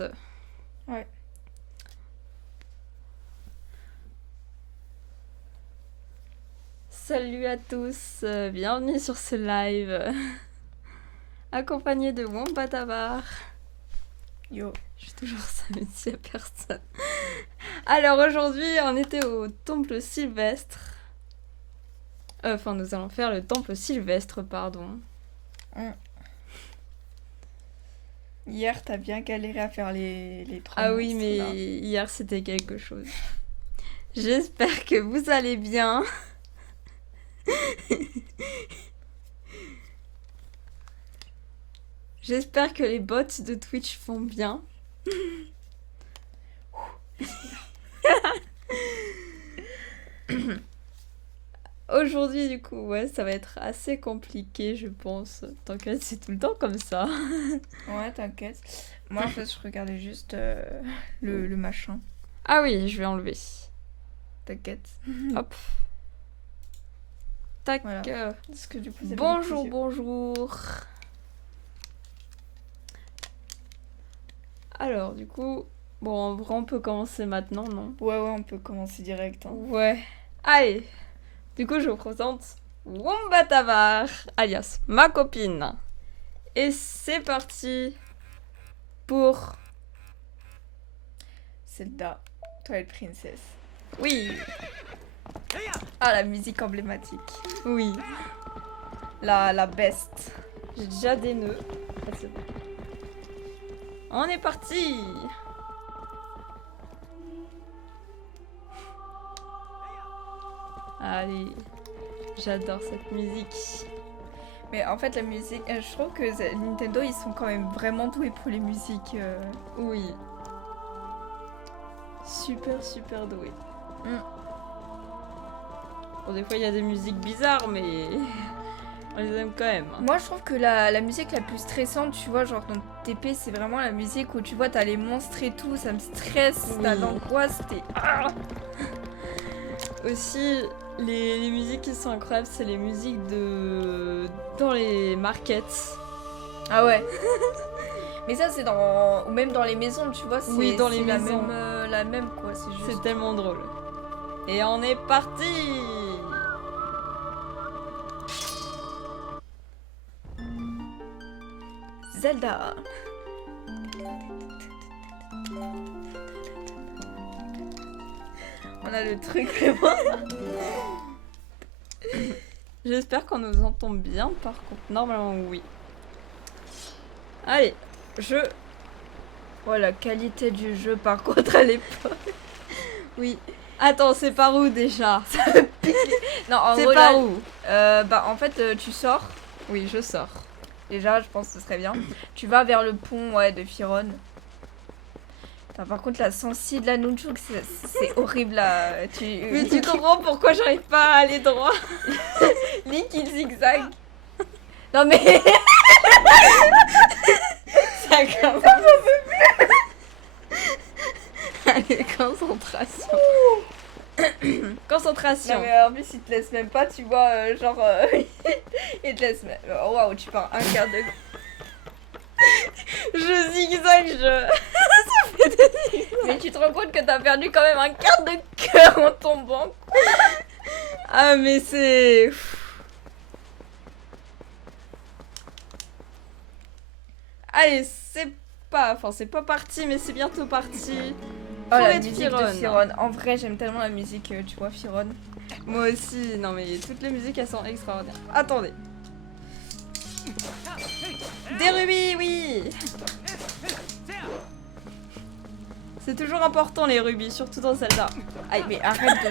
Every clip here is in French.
Minecraft. Ouais. Salut à tous, bienvenue sur ce live. Accompagné de Wombatabar. Yo. Je suis toujours ça, s'il y a personne. Alors aujourd'hui, on était au temple sylvestre. Enfin, nous allons faire le temple sylvestre, pardon. Hier, t'as bien galéré à faire les trois Ah oui, monstres, mais là. hier c'était quelque chose. J'espère que vous allez bien. J'espère que les bots de Twitch vont bien. Aujourd'hui, du coup, ouais, ça va être assez compliqué, je pense. T'inquiète, c'est tout le temps comme ça. Ouais, t'inquiète. Moi, en fait, je regardais juste le machin. Ah oui, je vais enlever. T'inquiète. Hop. Tac. Voilà. Parce que du coup, ça fait Bonjour, des bonjour. Alors, du coup, bon, en vrai, on peut commencer maintenant, non? Ouais, on peut commencer direct. Hein. Ouais. Allez. Du coup, je vous présente Wombatavar, alias ma copine. Et c'est parti pour... Zelda, Twilight Princess. Oui, Ah, la musique emblématique. oui. La best. J'ai déjà des nœuds. Ah, c'est bon. On est parti. Allez, j'adore cette musique. Mais en fait, la musique, je trouve que Nintendo, ils sont quand même vraiment doués pour les musiques. Oui. Super, super doué. Bon, des fois, il y a des musiques bizarres, mais on les aime quand même. Moi, je trouve que la musique la plus stressante, tu vois, genre dans TP, c'est vraiment la musique où tu vois, t'as les monstres et tout, ça me stresse, Oui. t'as l'angoisse, t'es. Ah Aussi, les musiques qui sont incroyables, c'est les musiques de... dans les markets. Ah ouais. Mais ça, c'est dans. Ou même dans les maisons, tu vois, c'est Oui, dans les c'est maisons. la même, quoi, c'est juste. C'est tellement drôle. Et on est parti. Zelda. On a le truc vraiment. J'espère qu'on nous entend bien, par contre. Normalement, oui. Allez, je... Oh, la qualité du jeu, par contre, à l'époque. Oui. Attends, c'est par où déjà? Non, en C'est gros, par là, où? bah, en fait, tu sors. Oui, je sors. Déjà, je pense que ce serait bien. Tu vas vers le pont, ouais, de Firon. Putain, par contre, la sensi de la Nunchuk, c'est horrible, là. Mais tu comprends pourquoi j'arrive pas à aller droit? Link, il zigzag. Non, mais... Ça commence. Allez, concentration. Concentration. Non, mais en plus, il te laisse même pas, tu vois, genre... il te laisse même... Oh, waouh, tu pars un quart de... Je zigzag, je... Mais tu te rends compte que t'as perdu quand même un quart de cœur en tombant. Ah, mais c'est... Allez, c'est pas... Enfin, c'est pas parti, mais c'est bientôt parti. Oh, la Forêt de musique de Firon. Firon. En vrai, j'aime tellement la musique, tu vois, Firon. Moi aussi, non mais toutes les musiques elles sont extraordinaires. Attendez. Des rubis, oui. C'est toujours important les rubis, surtout dans celle-là. Aïe, mais arrête de...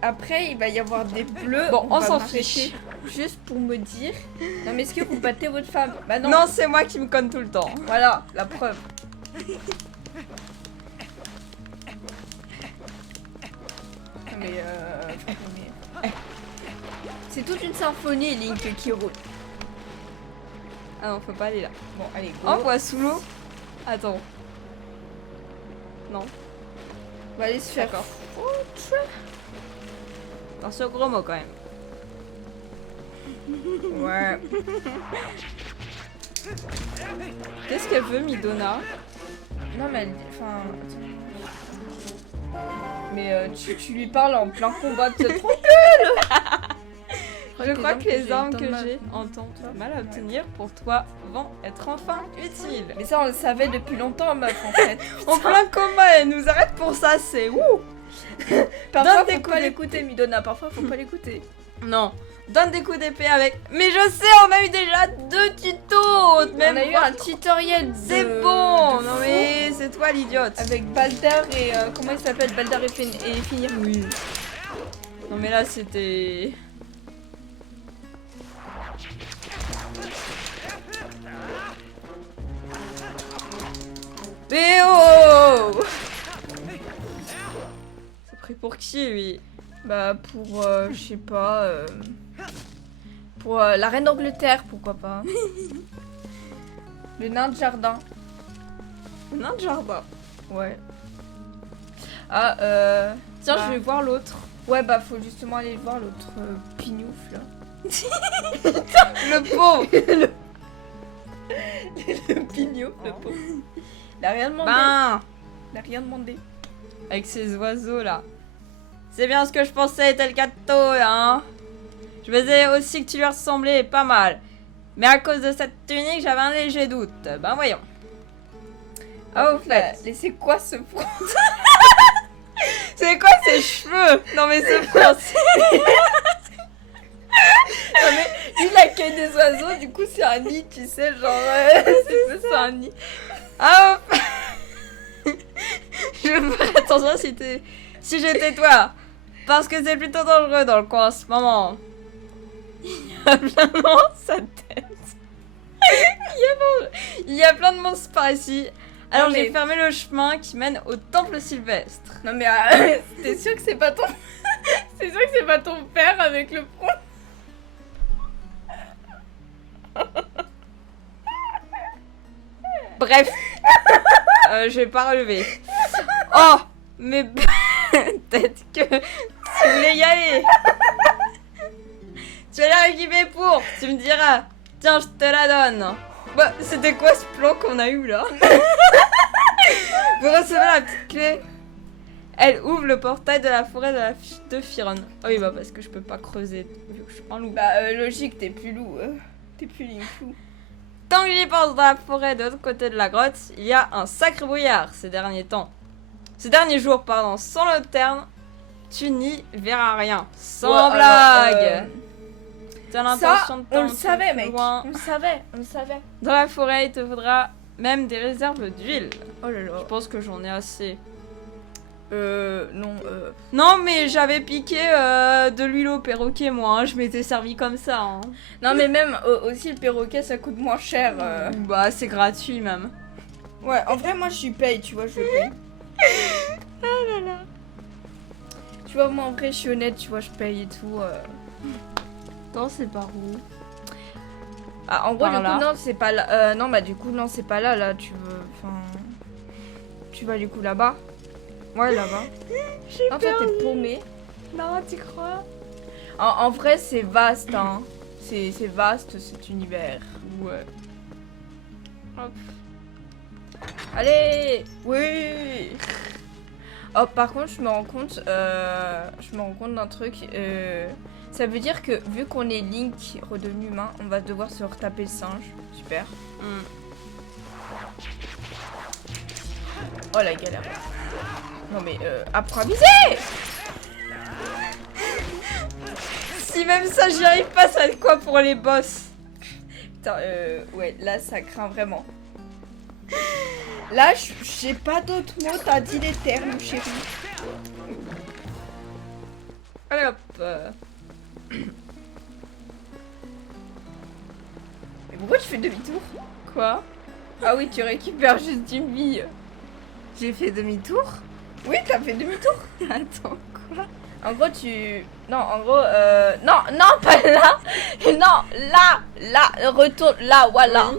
Après, il va y avoir des bleus. Bon, on va s'en m'arrêter fiche. Juste pour me dire... Non, mais est-ce que vous battez votre femme? Bah non. Non, c'est moi qui me conne tout le temps. Voilà, la preuve. Non, mais c'est toute une symphonie, Link, qui roule. Ah non, faut pas aller là. Bon, allez, go. On voit sous l'eau. Attends. Non. On va aller se faire... D'accord. Attention gros mot quand même. Ouais. Qu'est-ce qu'elle veut, Midona? Non, mais elle... Enfin... Mais tu lui parles en plein combat de cette trompe. Je crois que les armes que j'ai entendent mal à obtenir pour toi vont être enfin utiles. Mais ça, on le savait depuis longtemps, meuf, en fait. En plein combat, elle nous arrête pour ça, c'est ouh. Parfois, Donne des faut coups pas l'écouter, Midona. Parfois, faut pas l'écouter. Non, donne des coups d'épée avec... Mais je sais, on a eu déjà 2 tutos. Même On a eu un tutoriel de... C'est bon. de Non fou mais c'est toi l'idiote. avec Balder et... comment il s'appelle? Balder et Finir. Oui. Non mais là c'était... Mais oh. C'est pris pour qui lui? Bah, pour... je sais pas... pour la reine d'Angleterre, pourquoi pas. Le nain de jardin. Non, de jardin. Ouais. Ah, Tiens, bah. je vais voir l'autre. Ouais, bah, faut justement aller voir l'autre pignouf, là. Le pauvre. Le pignouf, le pauvre. Il a rien demandé. Ben, Il a rien demandé. avec ces oiseaux là. C'est bien ce que je pensais, tel gâteau, hein. Je me disais aussi que tu lui ressemblais pas mal. Mais à cause de cette tunique, j'avais un léger doute. Ben voyons. Ah, au fait. Et c'est quoi ce front? C'est quoi ces cheveux? Non mais c'est français. Non, mais il accueille des oiseaux, du coup, c'est un nid, tu sais, genre. C'est un nid. Ah, je ferais attention si j'étais toi. Parce que c'est plutôt dangereux dans le coin en ce moment. Il y a vraiment sa tête. Il y a plein de monstres par ici. Alors Non, mais- j'ai fermé le chemin qui mène au temple sylvestre. Non, mais t'es sûr que c'est pas ton. C'est sûr que c'est pas ton père avec le front? Bref. Je vais pas relever. Oh, mais peut-être que tu voulais y aller. Tu vas l'air équipé pour. Tu me diras. Tiens, je te la donne. Bah, c'était quoi ce plan qu'on a eu là? Vous recevez la petite clé. Elle ouvre le portail de la forêt de Firon. Ah oui, bah parce que je peux pas creuser vu que je suis un loup. Bah, logique, t'es plus loup. T'es plus Linkfou. Tant que j'y pense, dans la forêt de l'autre côté de la grotte, il y a un sacré brouillard ces derniers jours, sans lanterne, tu n'y verras rien. Sans Ouais, blague. alors, T'as Ça, l'intention de on le t'en savait, plus mec. loin. On le savait, on le savait. Dans la forêt, il te faudra même des réserves d'huile. Oh là là. Je pense que j'en ai assez. Non, Non, mais j'avais piqué de l'huile au perroquet, moi. Hein. Je m'étais servi comme ça. Hein. Non, mais même aussi, le perroquet, ça coûte moins cher. Bah, c'est gratuit même. Ouais, en vrai, moi, je paye, tu vois, je paye. Ah là là. Tu vois, moi, en vrai, je suis honnête, tu vois, je paye et tout. Attends, c'est par où? Ah, en gros, Par du coup, là. non, c'est pas là. Non, bah, du coup, non, c'est pas là, là, tu veux. Enfin. Tu vas, du coup, là-bas. Ouais, là-bas. Non, toi, t'es paumé. Non, tu crois? En vrai, c'est vaste, hein. C'est vaste, cet univers. Ouais. Hop. Allez! Oui! Oh, par contre, je me rends compte d'un truc. Ça veut dire que vu qu'on est Link redevenu humain, on va devoir se retaper le singe. Super. Hmm. Oh la galère. Non mais apprends à viser! Si même ça, j'y arrive pas, ça va être quoi pour les boss? Putain, ouais, là ça craint vraiment. Là, j'ai pas d'autres mots, t'as dit les termes, chérie. Allez hop. Mais pourquoi tu fais demi-tour? Quoi? Ah oui, tu récupères juste une vie. J'ai fait demi-tour? Oui, t'as fait demi-tour. Attends, quoi? En gros, non, en gros, non, non, pas là. Non, là, retourne, là, voilà. Oui.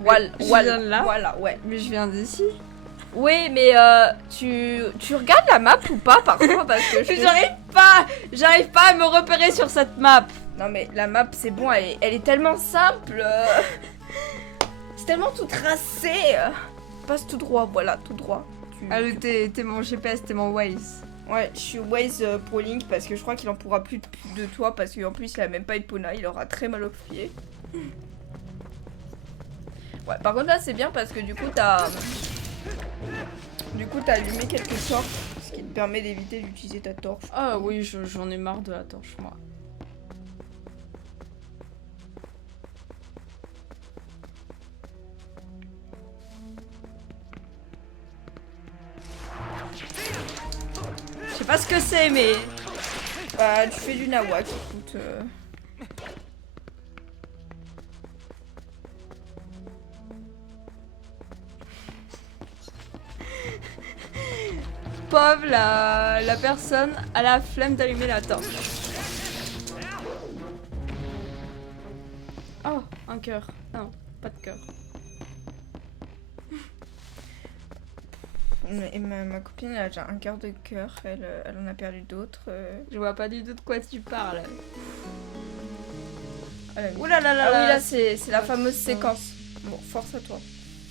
Voilà, Je voilà, viens de là. voilà, ouais. Mais je viens d'ici. Oui, mais tu regardes la map ou pas parfois parce que je te- J'arrive pas à me repérer sur cette map. Non mais la map c'est bon, elle est tellement simple. tellement tout tracé. Passe tout droit, voilà, tout droit. Ah, t'es mon GPS, t'es mon Waze. Ouais, je suis Waze pour Link parce que je crois qu'il en pourra plus de toi parce qu'en plus il a même pas Epona, il aura très mal aux pieds. Ouais, par contre là c'est bien parce que du coup t'as allumé quelques torches, ce qui te permet d'éviter d'utiliser ta torche. Ah oui, j'en ai marre de la torche, moi. Je sais pas ce que c'est, mais... Bah tu fais du nawak, écoute. Pauvre, la personne a la flemme d'allumer la torche. Oh, un cœur. Non, pas de cœur. Et ma copine elle a déjà un quart de cœur, elle en a perdu d'autres. Je vois pas du tout de quoi tu parles. Ouh Ouh là là là ah là. oui là c'est la fameuse séquence. Bon, force à toi.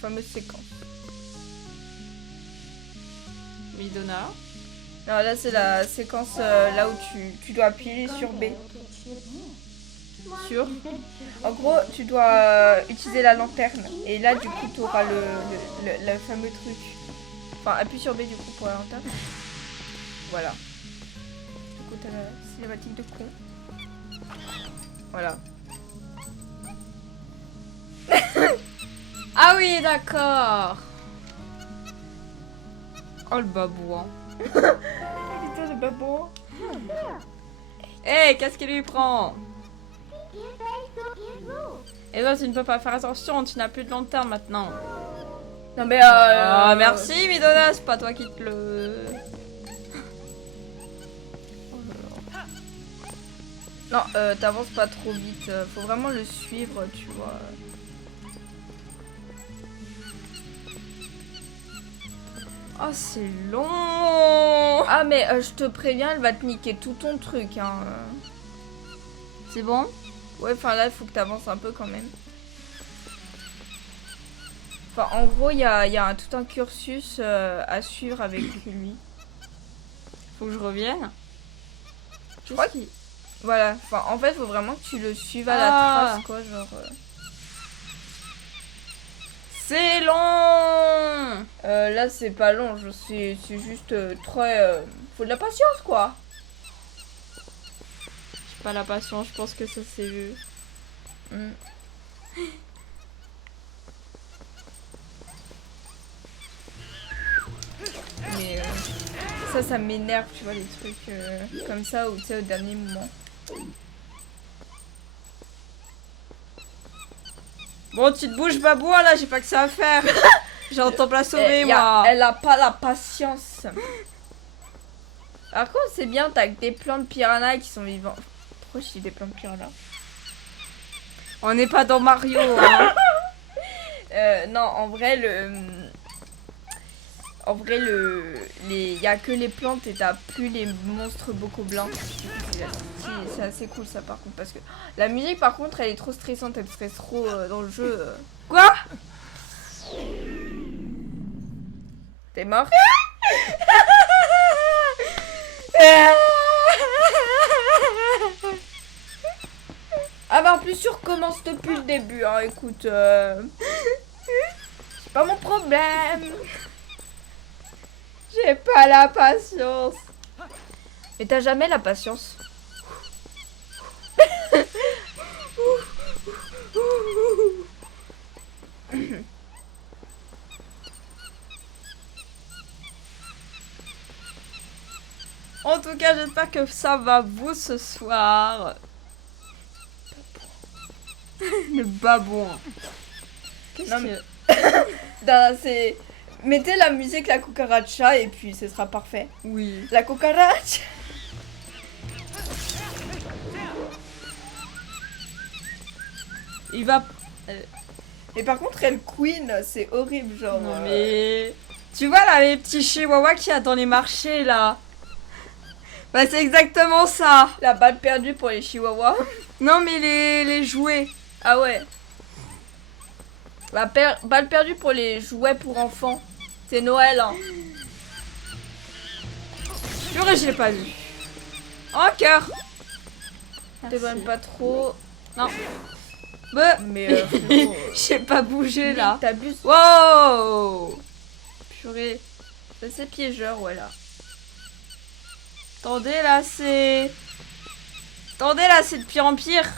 Fameuse séquence. Midona. Non, là c'est la séquence là où tu dois appuyer sur B. Sur. En gros, tu dois utiliser la lanterne. Et là, du coup, tu auras le fameux truc. Enfin, appuie sur B du coup pour la lanterne. Voilà. Du coup, t'as la cinématique de con. Voilà. Ah oui, d'accord. Oh le babouin. Putain, le babouin. Hé, qu'est-ce qu'il lui prend? Et toi, tu ne peux pas faire attention, tu n'as plus de lanterne maintenant. Non mais Ah, merci Midona, c'est pas toi qui te le... Non, t'avances pas trop vite. Faut vraiment le suivre, tu vois. Oh, c'est long. Ah mais je te préviens, elle va te niquer tout ton truc, hein. C'est bon? Ouais, enfin là, il faut que t'avances un peu quand même. Enfin, en gros, il y a tout un cursus à suivre avec lui. Faut que je revienne. Je crois qu'il... Voilà, enfin, en fait, faut vraiment que tu le suives à la trace, quoi, genre... C'est long. Là, c'est pas long, c'est juste très... Faut de la patience, quoi. J'ai pas la patience, je pense que ça s'est vu. Mm. Mais ça m'énerve, tu vois, les trucs comme ça, où tu sais, au dernier moment. Bon, tu te bouges, babouin, là, j'ai pas que ça à faire. J'entends pas sauver, moi. Elle a pas la patience. Par contre, c'est bien, t'as que des plans de piranha qui sont vivants. Pourquoi je dis des plans de piranha? On n'est pas dans Mario, hein. Non, en vrai, il y a que les plantes et t'as plus les monstres beaucoup blancs. C'est assez cool ça par contre parce que la musique par contre elle est trop stressante, elle stresse trop dans le jeu. Quoi? T'es mort? Ah bah en plus tu recommences depuis le début, hein, écoute. C'est pas mon problème. J'ai pas la patience. Mais t'as jamais la patience. En tout cas, j'espère que ça va vous ce soir. Le babouin. Qu'est-ce Non, que... c'est... Mettez la musique la cucaracha et puis ce sera parfait. Oui. La cucaracha. Il va... Et par contre elle queen, c'est horrible genre. Non mais... Tu vois là les petits chihuahuas qu'il y a dans les marchés là. Bah c'est exactement ça. La balle perdue pour les chihuahuas. Non mais les jouets. Ah ouais. Balle perdue pour les jouets pour enfants. C'est Noël, hein. Purée, je l'ai pas vu. Oh, cœur. T'éloignes pas trop. Non. Bah, Mais frérot, j'ai pas bougé là. t'abuses. Wow. Purée. C'est piégeur, voilà. Attendez là, c'est... Attendez là, c'est de pire en pire.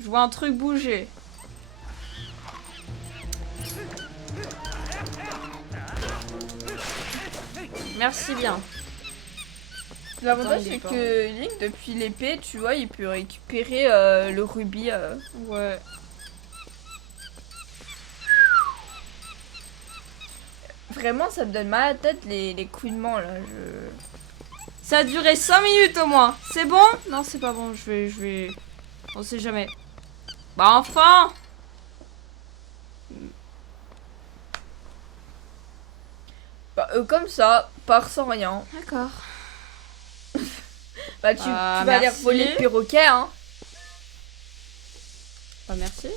Je vois un truc bouger. Merci bien. L'avantage Attends, il est c'est pas. que Link depuis l'épée, tu vois, il peut récupérer le rubis. Ouais. Vraiment, ça me donne mal à la tête les couinements là. Ça a duré 5 minutes au moins. C'est bon? Non, c'est pas bon. Je vais... On sait jamais. Bah enfin! Bah, comme ça, part sans rien. D'accord. Bah, tu vas aller merci. voler le perroquet, hein. Bah merci.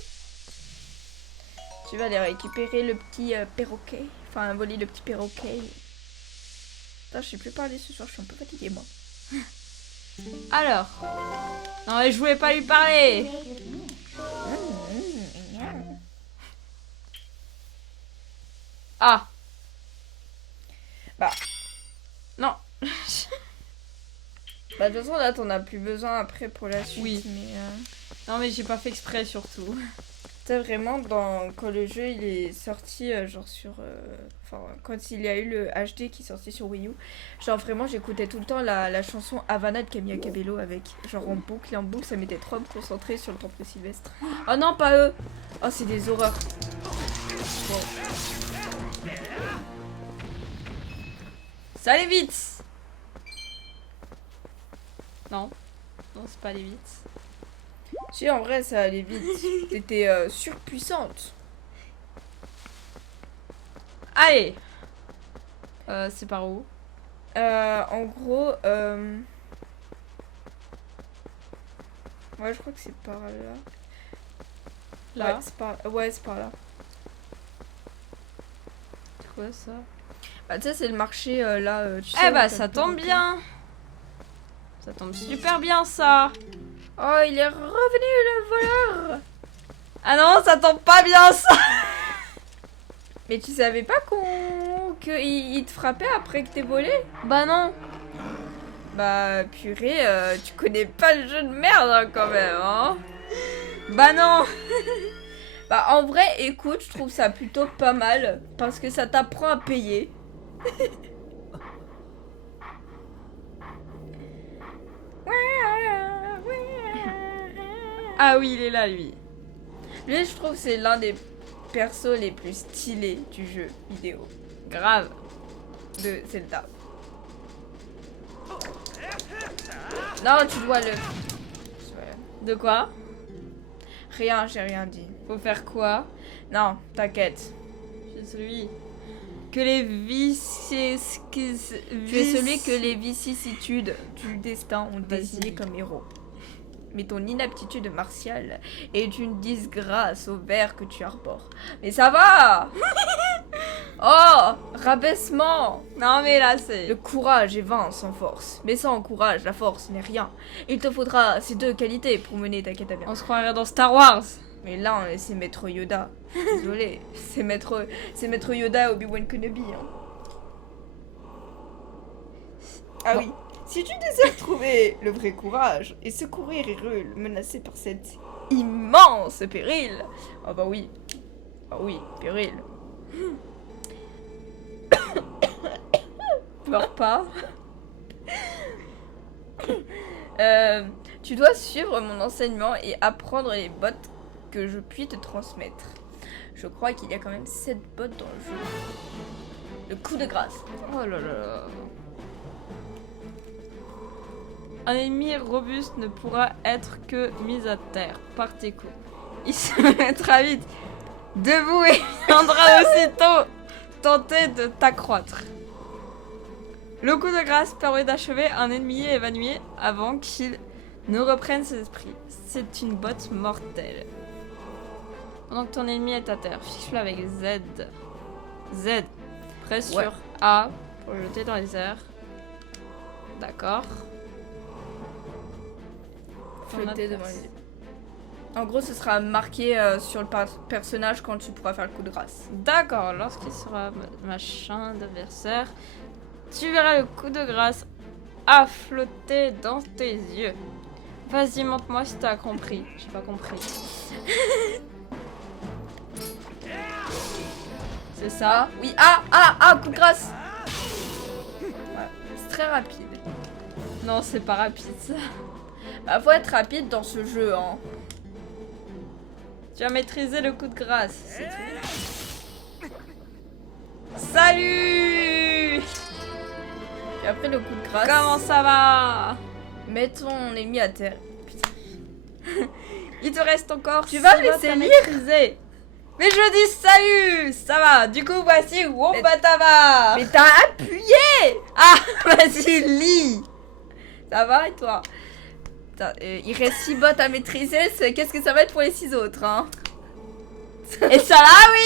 Tu vas aller récupérer le petit perroquet. Enfin, voler le petit perroquet. Putain, je sais plus parler ce soir, je suis un peu fatiguée, moi. Alors. Non mais je voulais pas lui parler. Ah. Bah. Non. Bah, de toute façon, là, t'en as plus besoin après pour la suite. Oui. Mais, Non mais j'ai pas fait exprès surtout. t'as vraiment, quand le jeu il est sorti, genre sur. Enfin, quand il y a eu le HD qui est sorti sur Wii U, genre vraiment, j'écoutais tout le temps la chanson Havana de Camilla Cabello avec. Genre en boucle et en boucle, ça m'était trop à me concentrer sur le temple Sylvestre. Oh non, pas eux! Oh, c'est des horreurs. Bon. Ça allait vite. Non. Non, c'est pas allé vite. Si, en vrai, ça allait vite. T'étais surpuissante. Allez. C'est par où? En gros, ouais, je crois que c'est par là. Là. Ouais, c'est par là. C'est quoi ça? Bah, tu sais, c'est le marché là. Tu sais, Eh où bah t'as ça le tombe perroquet. bien. Ça tombe super bien ça. Oh, il est revenu le voleur! Ah non, ça tombe pas bien ça. Mais tu savais pas qu'il te frappait après que t'aies volé? Bah non. Bah, purée, tu connais pas le jeu de merde hein, quand même, hein? Bah non. Bah, en vrai, écoute, je trouve ça plutôt pas mal parce que ça t'apprend à payer. Ah oui, il est là lui. Lui, je trouve que c'est l'un des persos les plus stylés du jeu vidéo Grave. de Zelda. Non, tu dois le... De quoi? Rien, j'ai rien dit. Faut faire quoi? Non, t'inquiète. Je suis celui que les Tu es celui que les vicissitudes du destin ont désigné comme héros. Mais ton inaptitude martiale est une disgrâce au ver que tu arbores. Mais ça va! Oh! Rabaissement! Non mais là c'est... Le courage est vain sans force. Mais sans courage, la force n'est rien. Il te faudra ces deux qualités pour mener ta quête à bien. On se croirait dans Star Wars. Mais là, c'est Maître Yoda. Désolé. C'est Maître Yoda et Obi-Wan Kenobi. Hein. Ah Bon. oui. Si tu désires trouver le vrai courage et secourir Hyrule menacé par cet immense péril. Ah bah oui. Ah oui, péril. Pleure pas. Tu dois suivre mon enseignement et apprendre les bottes que je puis te transmettre. Je crois qu'il y a quand même 7 bottes dans le jeu. Le coup de grâce. Oh là là. Un ennemi robuste ne pourra être que mis à terre par tes coups. Il se mettra vite debout et viendra aussitôt tenter de t'accroître. Le coup de grâce permet d'achever un ennemi évanoui avant qu'il ne reprenne ses esprits. C'est une botte mortelle. pendant que ton ennemi est à terre. Fixe-le avec Z. Z. Presse Ouais. sur A pour le jeter dans les airs. D'accord. Ton Flotter devant adversaire. les... En gros, ce sera marqué sur le personnage quand tu pourras faire le coup de grâce. D'accord, lorsqu'il sera machin d'adversaire, tu verras le coup de grâce à flotter dans tes yeux. Vas-y, montre-moi si t'as compris. J'ai pas compris. C'est ça? Oui, coup de grâce. Ouais, c'est très rapide. Non, c'est pas rapide ça. Bah, faut être rapide dans ce jeu, hein. Tu as maîtrisé le coup de grâce, c'est tout. Salut! Et après le coup de grâce, Comment ça va? mets ton ennemi à terre. Putain. Il te reste encore. Tu vas six laisser votes à lire? maîtriser. Mais je dis salut! Ça va. Du coup, voici Wombatava. Mais t'as appuyé! Ah, vas-y, lis. Ça va et toi? Putain, il reste 6 bots à maîtriser, qu'est-ce que ça va être pour les 6 autres, hein? Et ça là, oui.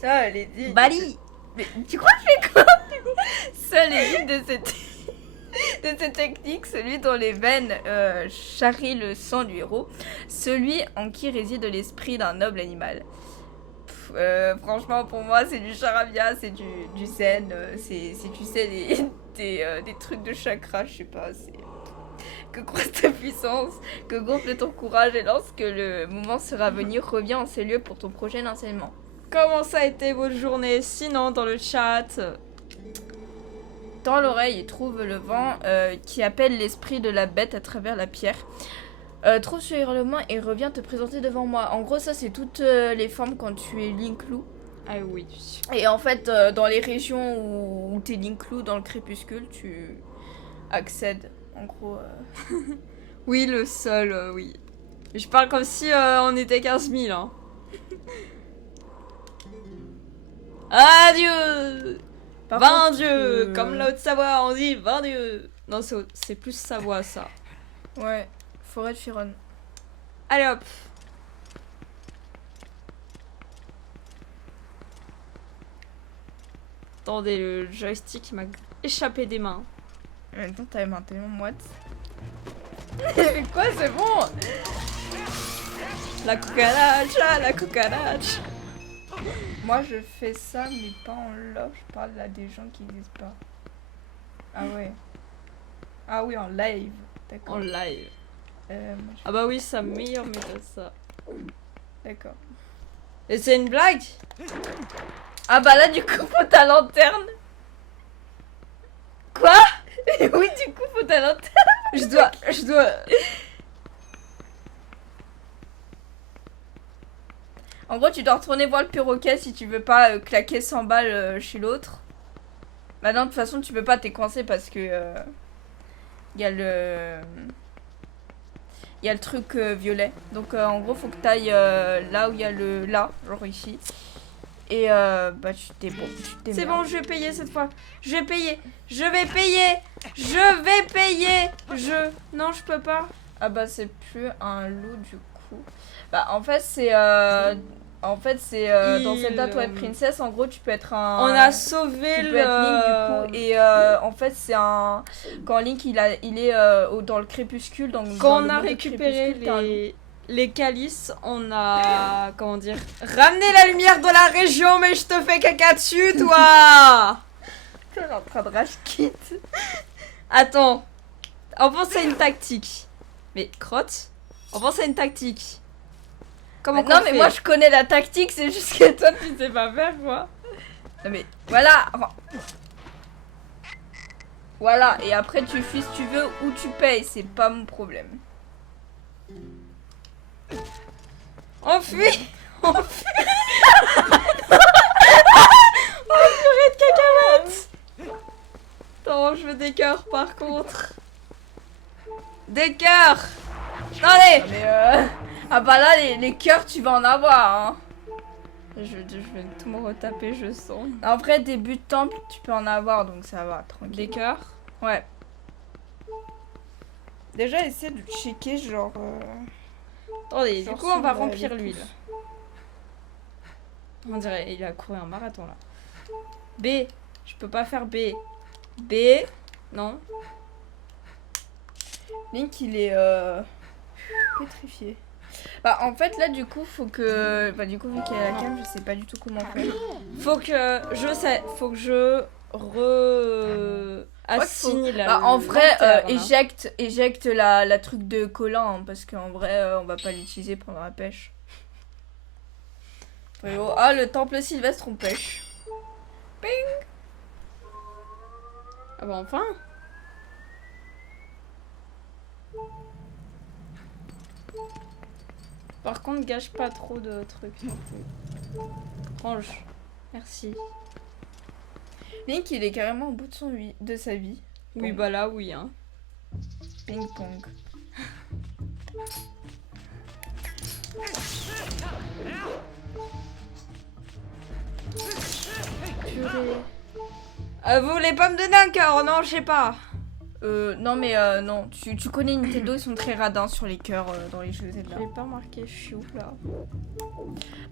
Ça, les dit. Bali. Mais tu crois que je fais quoi du coup? Seul est libre de cette technique, celui dont les veines charrient le sang du héros, celui en qui réside l'esprit d'un noble animal. Franchement, pour moi, c'est du charabia, c'est du zen, c'est tu sais des trucs de chakra, je sais pas, c'est que croise ta puissance, que gonfle ton courage et lorsque le moment sera venu, reviens en ces lieux pour ton prochain enseignement. Comment ça a été votre journée? Sinon, dans le chat. Tends l'oreille et trouve le vent qui appelle l'esprit de la bête à travers la pierre. Trouve ce hurlement et reviens te présenter devant moi. En gros, ça, c'est toutes les formes quand tu es Linklu. Ah oui. Et en fait, dans les régions où t'es Linklu, dans le crépuscule, tu accèdes. En gros... Oui, le sol, oui. Je parle comme si on était 15 000, hein. Adieu. Par 20 contre, dieux. Comme la Haute-Savoie, on dit 20 dieux. Non, c'est plus Savoie, ça. Ouais, forêt de Firon. Allez, hop. Attendez, le joystick m'a échappé des mains. En même temps, t'as les mains tellement moites. Quoi, c'est bon? La cucaracha, la cucaracha. Moi, je fais ça, mais pas en love. Je parle là des gens qui disent pas. Ah ouais. Ah oui, en live. D'accord. En live. Moi, Ah bah oui, c'est la meilleure méthode, ça. D'accord. Et c'est une blague? Ah bah là, du coup, faut ta lanterne. Quoi? Oui, du coup, faut ta lanterne. Je dois... En gros, tu dois retourner voir le perroquet si tu veux pas claquer 100 balles chez l'autre. Bah non, de toute façon, tu peux pas, t'es coincé parce que... Il y a le... Il y a le truc violet. Donc, en gros, faut que t'ailles là où il y a le... Là, genre ici. Et bah, tu t'es bon. C'est bon, je vais payer cette fois. Je vais payer. Je vais payer. Je vais payer. Non, je peux pas. Ah bah, c'est plus un loup, du coup. Bah, en fait, c'est... dans Zelda Twilight Princess, en gros, tu peux être un... On a sauvé Tu le... peux être Link, du coup. Et en fait, c'est un... Quand Link, il est dans le crépuscule, donc... Quand dans on le a monde de récupéré crépuscule, t'es un loup. les calices, on a... Comment dire? Ramené la lumière de la région, mais je te fais caca dessus, toi. T'es en train de rage kit. Attends. On pense à une tactique. Mais, crotte, on pense à une tactique. Comment Non, qu'on mais fait? moi, je connais la tactique, c'est juste que toi, tu sais pas faire, quoi. Non, mais voilà. Enfin, voilà, et après, tu fuis si tu veux ou tu payes, c'est pas mon problème. On fuit. On fuit. Oh, purée de cacahuètes. Attends, je veux des cœurs, par contre. Des cœurs. Attendez. Mais ah bah là, les cœurs, tu vas en avoir, hein. Je vais tout me retaper, je sens. En vrai, début de temple, tu peux en avoir, donc ça va, tranquille. Des cœurs. Ouais. Déjà, essaie de checker, genre... Attendez, Genre du coup, on va sur, remplir les l'huile. pouces. On dirait il a couru un marathon là. B. Je peux pas faire B. B. Non. Link, il est pétrifié. Bah, en fait, là, du coup, faut que. Bah, du coup, vu qu'il y a la cam, je sais pas du tout comment faire. Faut que je sais. Faut que je assigne la. Bah, en vrai, lanterne. éjecte la truc de collant, hein, parce qu'en vrai, on va pas l'utiliser pendant la pêche. Frérot, ah, le temple sylvestre, on pêche. Ah bah enfin. Par contre, gâche pas trop de trucs non plus. Range. Merci. Link, il est carrément au bout de sa vie. Oui, Bon. bah là, oui, hein. Ping pong. Purée. Vous, les pommes de Dunker, non, je sais pas. Non, mais non, tu connais Nintendo, ils sont très radins sur les cœurs dans les jeux Zelda. J'ai pas marqué, je suis où là.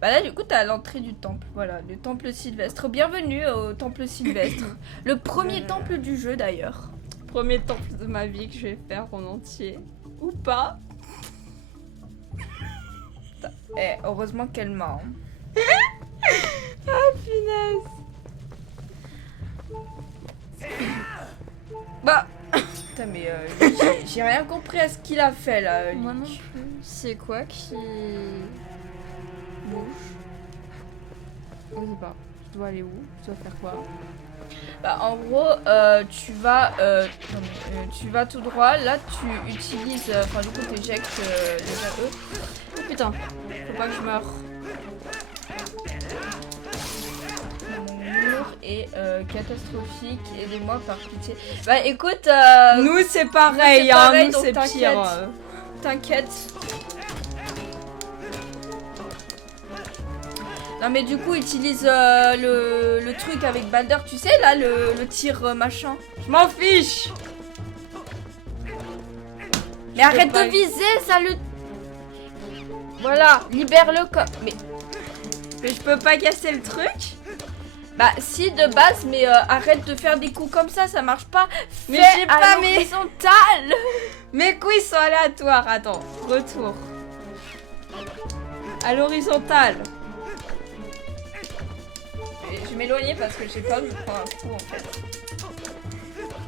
Bah là, du coup, t'es à l'entrée du temple. Voilà, le temple sylvestre. Bienvenue au temple sylvestre. Le premier temple du jeu, d'ailleurs. Premier temple de ma vie que je vais faire en entier. Ou pas. Eh, heureusement qu'elle m'a. Hein. Ah, punaise. Bah. Putain, mais j'ai rien compris à ce qu'il a fait, là. Moi Link. non plus. C'est quoi qui bouge? Je sais pas. Je dois aller où? Je dois faire quoi? Bah, en gros, tu vas, non, mais, tu vas tout droit. Là, tu utilises, enfin, du coup, t'éjectes déjà eux. Oh putain, faut pas que je meure. Mon mur est catastrophique. Aidez-moi par pitié. Bah, écoute, Nous c'est pareil, c'est hein, pareil, nous donc c'est t'inquiète. pire. T'inquiète. Non, mais du coup, utilise le truc avec Balder, tu sais, là, le tir machin. Je m'en fiche. Mais arrête pas- de viser, ça le. Voilà, libère-le comme. Mais je peux pas casser le truc? Bah, si, de base, mais arrête de faire des coups comme ça marche pas. Mais Fais j'ai à pas mes... l'horizontale. Mes coups ils sont aléatoires. Attends, retour. À l'horizontale. Je vais m'éloigner parce que j'ai pas où je prends un coup en fait.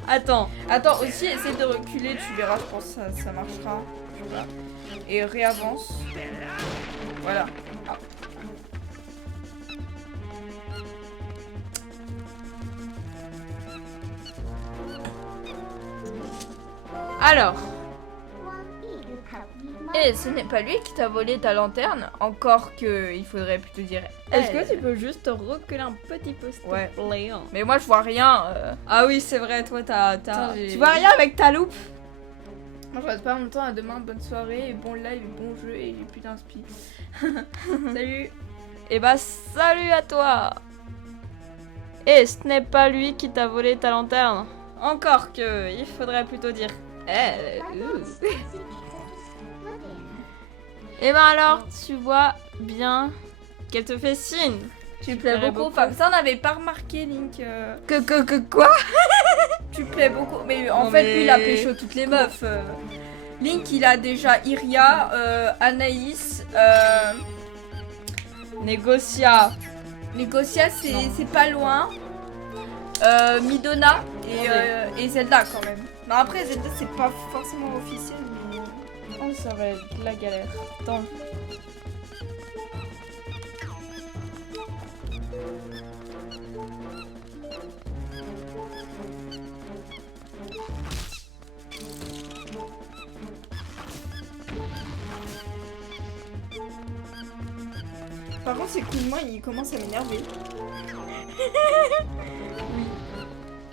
Attends. Attends, aussi, essaie de reculer, tu verras, je pense que ça marchera. Voilà. Et réavance. Voilà. Ah. Alors. Et ce n'est pas lui qui t'a volé ta lanterne. Encore que, il faudrait plutôt dire. Est-ce elle. que tu peux juste reculer un petit peu s'il te Ouais. plaît? Mais moi, je vois rien. Ah oui, c'est vrai, toi t'as... Putain, j'ai- Tu vois rien avec ta loupe? Moi, je reste pas longtemps. À demain, bonne soirée, et bon live, et bon jeu, et j'ai plus d'inspi. Salut. Eh bah salut à toi. Et ce n'est pas lui qui t'a volé ta lanterne. Encore que, il faudrait plutôt dire elle. Et ben alors, tu vois bien qu'elle te fait signe. Tu plais plairais beaucoup. beaucoup. Enfin, ça, on n'avait pas remarqué, Link. Que quoi? Tu plais beaucoup. Mais en Non, fait, mais- lui, il a pécho toutes les meufs. Link, il a déjà Iria, Anaïs, Négocia. Negocia, c'est pas loin. Midona et Zelda quand même. Non, après, Zelda, c'est pas forcément officiel. Mais... Oh, ça va être de la galère. Attends. Par contre, ces coups de main, ils commencent à m'énerver.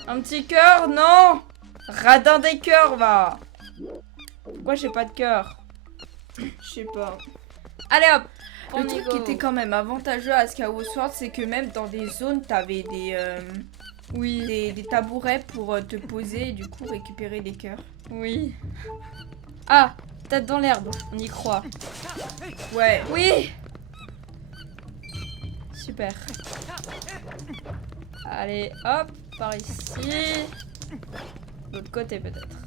Un petit cœur, non. Radin des cœurs, va. Pourquoi j'ai pas de cœur? Je sais pas. Allez hop. Le on y truc go. qui était quand même avantageux à Skyward Sword, c'est que même dans des zones, t'avais des tabourets pour te poser et du coup récupérer des cœurs. Oui. Ah, Tête dans l'herbe, on y croit. Ouais. Oui. Super. Allez, hop, par ici. L'autre côté peut-être.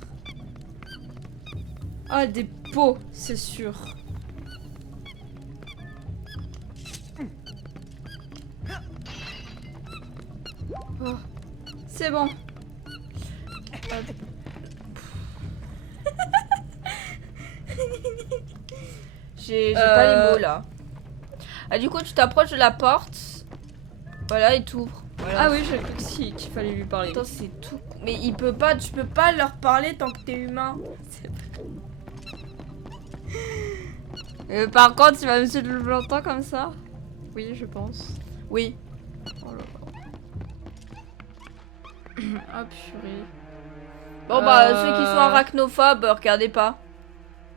Ah, des pots, c'est sûr. Oh, c'est bon. J'ai pas les mots là. Ah, du coup, tu t'approches de la porte. Voilà, et t'ouvres. Voilà. Ah oui, j'ai cru qu'il fallait lui parler. Attends, c'est tout. Mais il peut pas, tu peux pas leur parler tant que t'es humain. C'est vrai. Par contre, tu vas me suivre longtemps comme ça? Oui, je pense. Oui. Oh là là. Ah purée. Bon bah, ceux qui sont arachnophobes, regardez pas.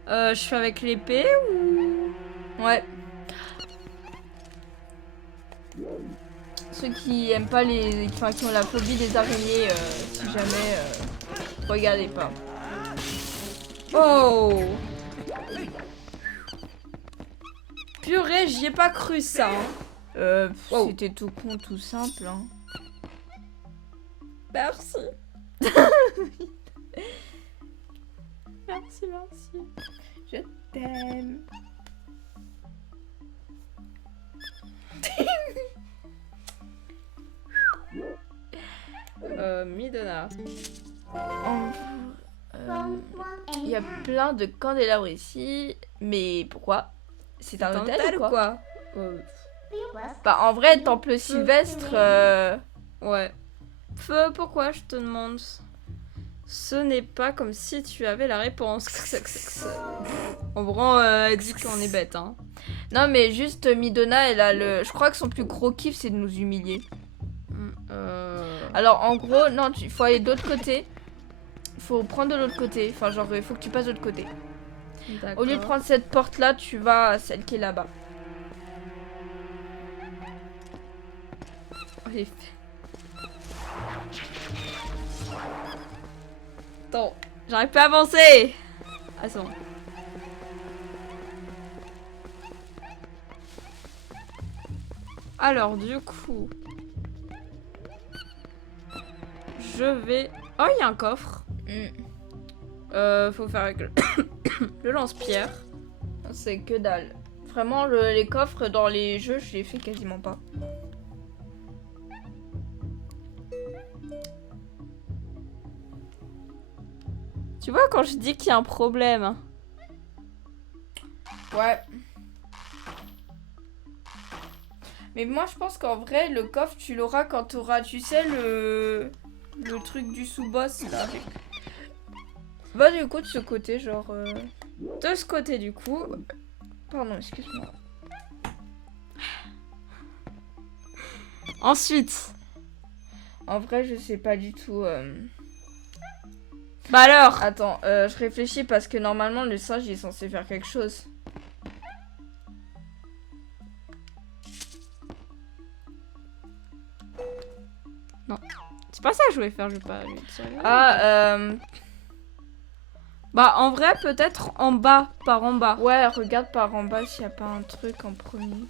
Je fais avec l'épée ou... Ouais. Ceux qui aiment pas les... Enfin, qui ont la phobie des araignées, si jamais... regardez pas. Oh! Purée, j'y ai pas cru ça. Hein. Wow. C'était tout con, tout simple. Hein. Merci. Merci, merci. Je t'aime. Midona. Il y a plein de candélabres ici, mais pourquoi? C'est un hôtel ou quoi? Bah en vrai, temple Sylvestre... Ouais. Feu, pourquoi je te demande? Ce n'est pas comme si tu avais la réponse. En gros, elle dit qu'on est bête, hein. Non mais juste Midona, elle a le... Je crois que son plus gros kiff, c'est de nous humilier. Alors en gros, non, il faut aller de l'autre côté. Faut prendre de l'autre côté. Enfin genre, il faut que tu passes de l'autre côté. Au lieu de prendre cette porte-là, tu vas à celle qui est là-bas. Attends, j'arrive pas à avancer. Ah c'est bon. Alors du coup, je vais... Oh, il y a un coffre. Faut faire avec le lance-pierre. C'est que dalle. Vraiment, les coffres dans les jeux, je les fais quasiment pas. Tu vois quand je dis qu'il y a un problème. Ouais. Mais moi, je pense qu'en vrai, le coffre, tu l'auras quand tu auras, tu sais, le truc du sous-boss, là. Va du coup de ce côté, genre... De ce côté, du coup. Pardon, excuse-moi. Ensuite. En vrai, je sais pas du tout... Bah alors. Attends, je réfléchis parce que normalement, le singe, il est censé faire quelque chose. Non. C'est pas ça que je voulais faire, je vais pas lui tirer. Ah, Bah en vrai, peut-être en bas, par en bas. Ouais, regarde par en bas s'il y a pas un truc en premier.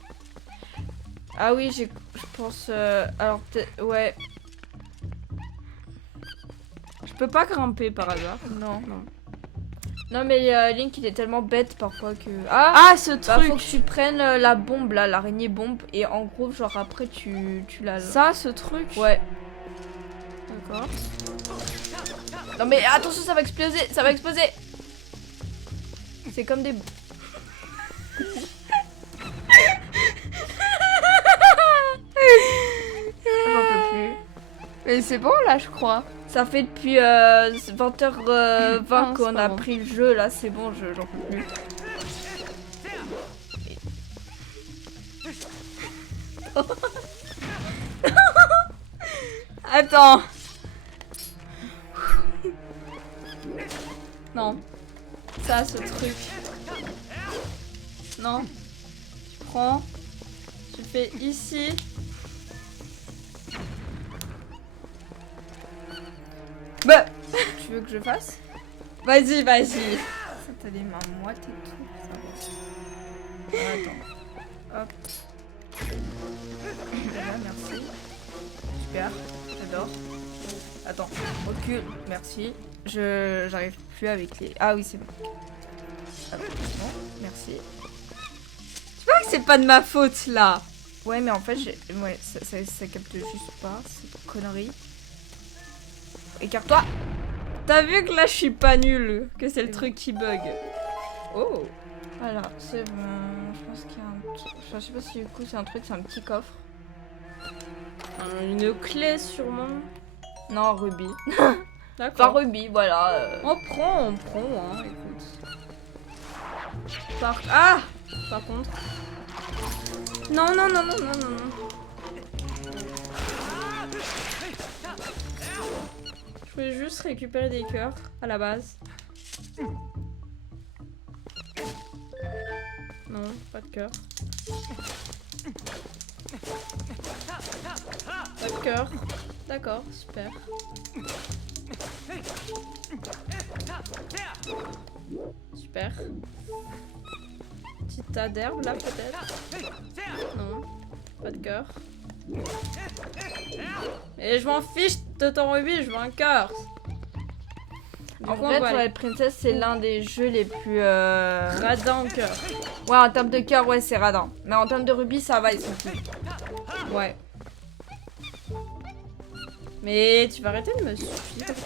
Ah oui, je pense... alors, peut-être... Ouais. Je peux pas grimper par hasard. Non. Non. Non, mais Link, il est tellement bête parfois que... Ah, ce bah, truc. faut que tu prennes la bombe, là, l'araignée bombe. Et en gros, genre, après, tu l'as... Ça, ce truc. Ouais. D'accord. Non, mais attention, ça va exploser. Ça va exploser. C'est comme des... J'en peux plus. Mais c'est bon, là, je crois. Ça fait depuis 20h20 Ah, qu'on pas a bon. pris le jeu, là, c'est bon, j'en peux plus. Attends. Non. Ça, ce truc. Non. Tu prends. Tu fais ici. Bah. Tu veux que je fasse? Vas-y, vas-y. t'as des mains moites et tout. Ça va. Attends. Hop. Voilà, merci. Super, j'adore. Attends, recule, merci. J'arrive plus avec les... Ah oui, c'est bon. Hop, bon, merci. Tu vois que c'est pas de ma faute, là. Ouais, mais en fait, ouais, ça capte juste pas, cette connerie. Écarte-toi. T'as vu que là, je suis pas nulle, que c'est le C'est truc qui bug. Oh. Voilà, c'est bon. Je pense qu'il y a un truc... Enfin, je sais pas si du coup c'est un truc, c'est un petit coffre. Une clé, sûrement. Non, rubis. Enfin, D'accord. rubis, voilà. On prend, hein, écoute. Ah! Par contre... Non, non, non, non, non, non, non. Je voulais juste récupérer des cœurs, à la base. Non, pas de cœur. Pas de cœur. D'accord, super. Super. Petit tas d'herbe là peut-être. Non, pas de cœur. Et je m'en fiche de ton rubis, je veux un cœur. En vrai, Twilight Princess, c'est l'un des jeux les plus... radin cœur. Ouais, en termes de cœur, ouais, c'est radin. Mais en termes de rubis, ça va, ils sont cool. Ouais. Mais tu vas arrêter de me suivre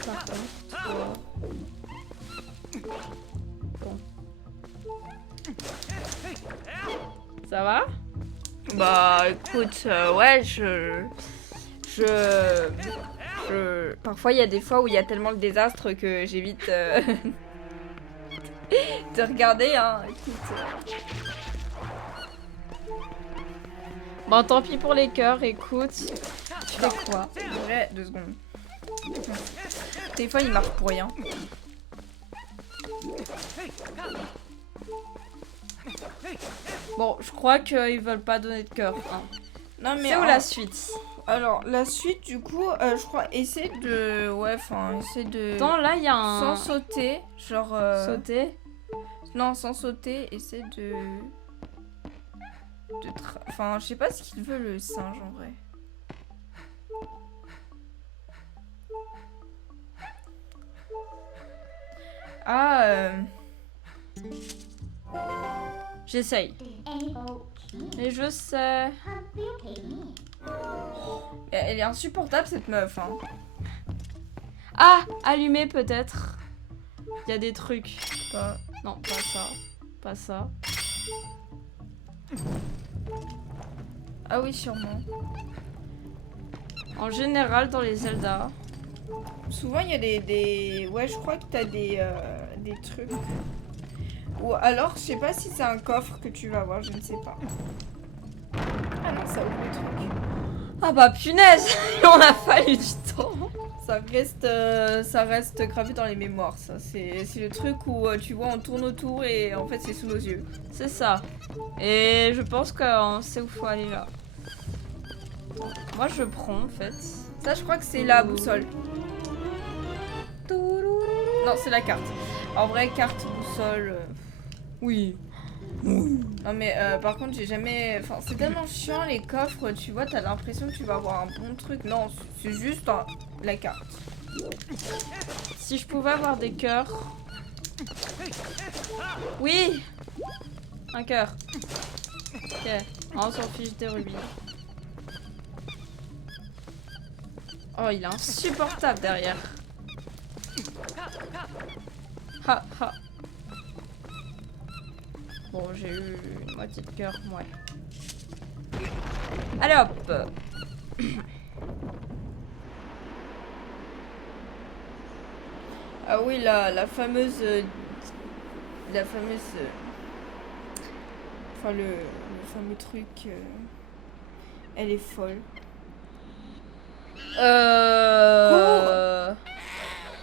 par contre. Toi. Bon. Ça va? Bah, écoute, ouais, Parfois, il y a des fois où il y a tellement le désastre que j'évite de regarder, hein. Écoute. Bon, tant pis pour les cœurs, écoute. Tu fais quoi? En vrai, 2 secondes. Téléphone, il marche pour rien. Bon, je crois qu'ils veulent pas donner de cœur. Hein. Non, mais C'est où la suite? Alors, la suite, du coup, je crois, essaie de... Ouais, enfin, essaie de... Attends, là, il y a un... Sans sauter, genre... Sauter? Non, sans sauter, essaie de... Enfin, je sais pas ce qu'il veut, le singe, en vrai. Ah, J'essaye. Et je sais. elle est insupportable, cette meuf, hein. Ah, allumer peut-être. Il y a des trucs. Pas... Non, pas ça. Pas ça. Ah oui, sûrement. En général, dans les Zelda. Souvent, il y a des... Ouais, je crois que t'as des trucs. Ou alors, je sais pas si c'est un coffre que tu vas avoir, je ne sais pas. Ah non, ça ouvre le truc. Ah bah punaise. On a fallu du temps. Ça reste gravé dans les mémoires, ça. C'est le truc où, tu vois, on tourne autour et en fait, c'est sous nos yeux. C'est ça. Et je pense qu'on sait où faut aller là. Moi, je prends en fait. Ça, je crois que c'est la boussole. Non, c'est la carte. En vrai, carte, boussole... Oui. Non mais par contre j'ai jamais... Enfin c'est tellement chiant les coffres, tu vois, t'as l'impression que tu vas avoir un bon truc. Non, c'est juste la carte. Si je pouvais avoir des cœurs. Oui. Un cœur. Ok. On s'en fiche des rubis. Oh, il est insupportable derrière. Ha ha. Bon, j'ai eu une moitié de cœur, ouais. Allez hop. Ah oui, la fameuse... Enfin le fameux truc... Elle est folle.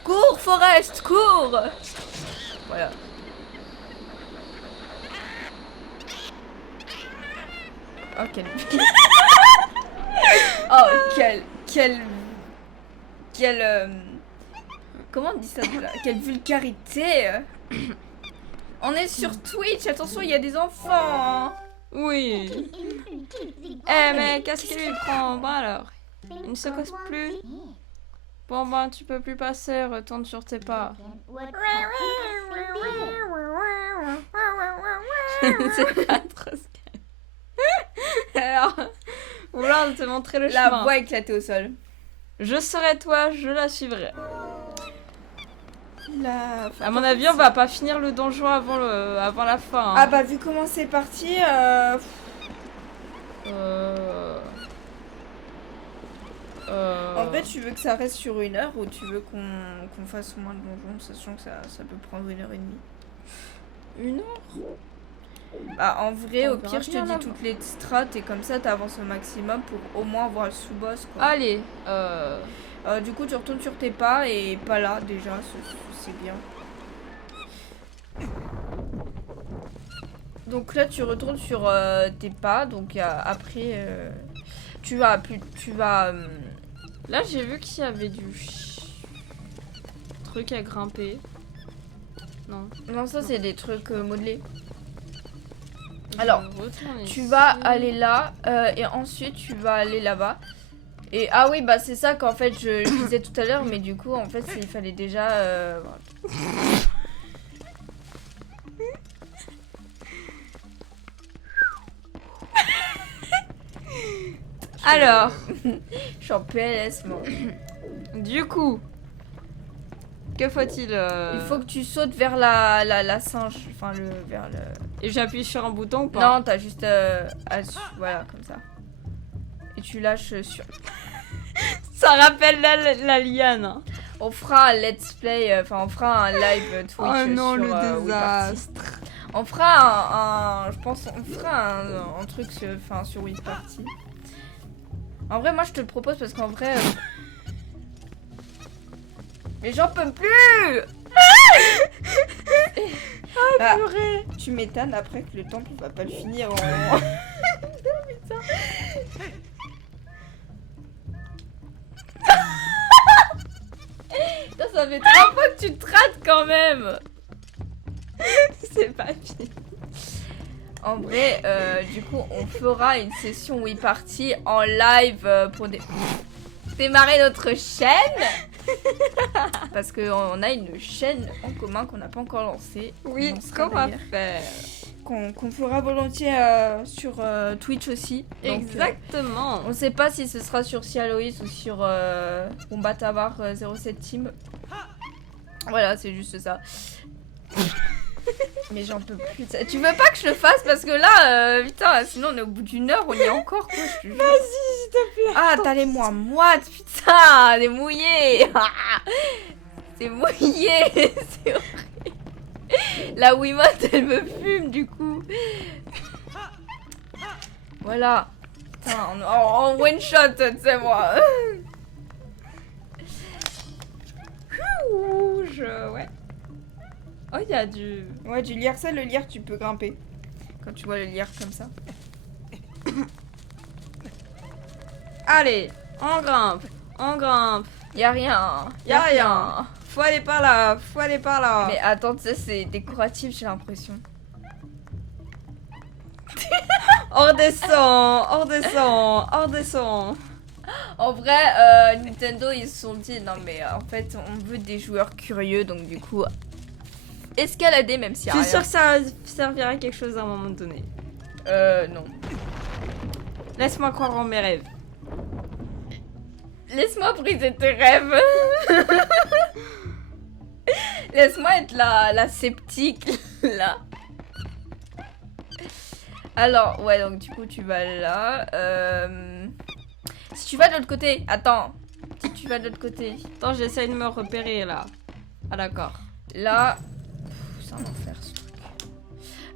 Cours, Forest, cours. Voilà. Oh, quel... oh, quelle... Comment on dit ça déjà? Quelle vulgarité. On est sur Twitch, attention, il y a des enfants. Hein. Oui. Eh, mais qu'est-ce qu'il lui prend? Bon alors, il ne se cause plus. Bon ben, tu peux plus passer, retourne sur tes pas. C'est pas trop ce qu'elle... Alors, vouloir te montrer le chemin. La voix éclatée au sol. Je serai toi, je la suivrai. La... À mon avis, on va pas finir le donjon avant la fin. Hein. Ah bah vu comment c'est parti, En vrai, tu veux que ça reste sur 1 heure ou tu veux qu'on fasse moins de donjons, sachant que ça peut prendre 1h30. 1 heure? Bah en vrai, On au verra pire, je te bien dis là-bas. toutes les strates et comme ça, t'avances au maximum pour au moins avoir le sous-boss quoi. Allez, Du coup, tu retournes sur tes pas et pas là déjà, c'est bien. Donc là, tu retournes sur tes pas, donc après, tu vas là j'ai vu qu'il y avait du truc à grimper. Non. Non, ça Non. c'est des trucs modelés. Je Alors, retourne tu ici. vas aller là et ensuite tu vas aller là-bas. Et ah oui, bah c'est ça qu'en fait je disais tout à l'heure, mais du coup en fait il fallait déjà. Alors, Je suis en PLS moi. du coup, que faut-il Il faut que tu sautes vers la singe, enfin vers le. Et j'appuie sur un bouton ou pas? Non, t'as juste voilà comme ça. Et tu lâches sur. Ça rappelle la liane. On fera un let's play, enfin on fera un live Twitch Oh non, sur le WeParty. désastre. On fera je pense, on fera un truc sur WeParty. En vrai, moi je te le propose parce qu'en vrai, mais j'en peux plus. Bah, Purée. tu m'étonnes après que le temple va pas le finir en. Putain, ça fait 3 fois que tu te rates quand même. C'est pas fini. En vrai, du coup, on fera une session WeParty en live pour démarrer notre chaîne. Parce qu'on a une chaîne en commun qu'on n'a pas encore lancée. Oui, On ce sera qu'on va d'ailleurs. faire. Qu'on fera volontiers sur Twitch aussi. Donc, Exactement. on sait pas si ce sera sur Cialoïs ou sur Bombatavar 07 Team. Voilà, c'est juste ça. Mais j'en peux plus. Tu veux pas que je le fasse parce que là, putain, sinon on est au bout d'1 heure, on y est encore quoi. Vas-y, s'il te plaît. Ah, t'as les moins moites, putain, des mouillés. C'est mouillé, c'est horrible. La Wiimote, elle me fume du coup. Voilà. Putain, en one shot, tu sais moi. Rouge, ouais. Oh, il y a du... Ouais, du lierre, ça, le lierre, tu peux grimper. Quand tu vois le lierre comme ça. Allez, on grimpe, on grimpe. Y'a rien. Y'a rien. Faut aller par là, faut aller par là. Mais attends, tu sais, c'est décoratif, j'ai l'impression. On redescend, on redescend, on redescend. En vrai, Nintendo, ils se sont dit, non mais en fait, on veut des joueurs curieux, donc du coup, escalader même s'il y Je a suis sûre rien. que ça servira à quelque chose à un moment donné. Non. Laisse-moi croire en mes rêves. Laisse-moi briser tes rêves. Laisse-moi être la sceptique, là. Alors, ouais, donc du coup, tu vas là. Si tu vas de l'autre côté, attends. Si tu vas de l'autre côté, Attends, j'essaye de me repérer là. Ah d'accord. là. C'est un enfer ce truc.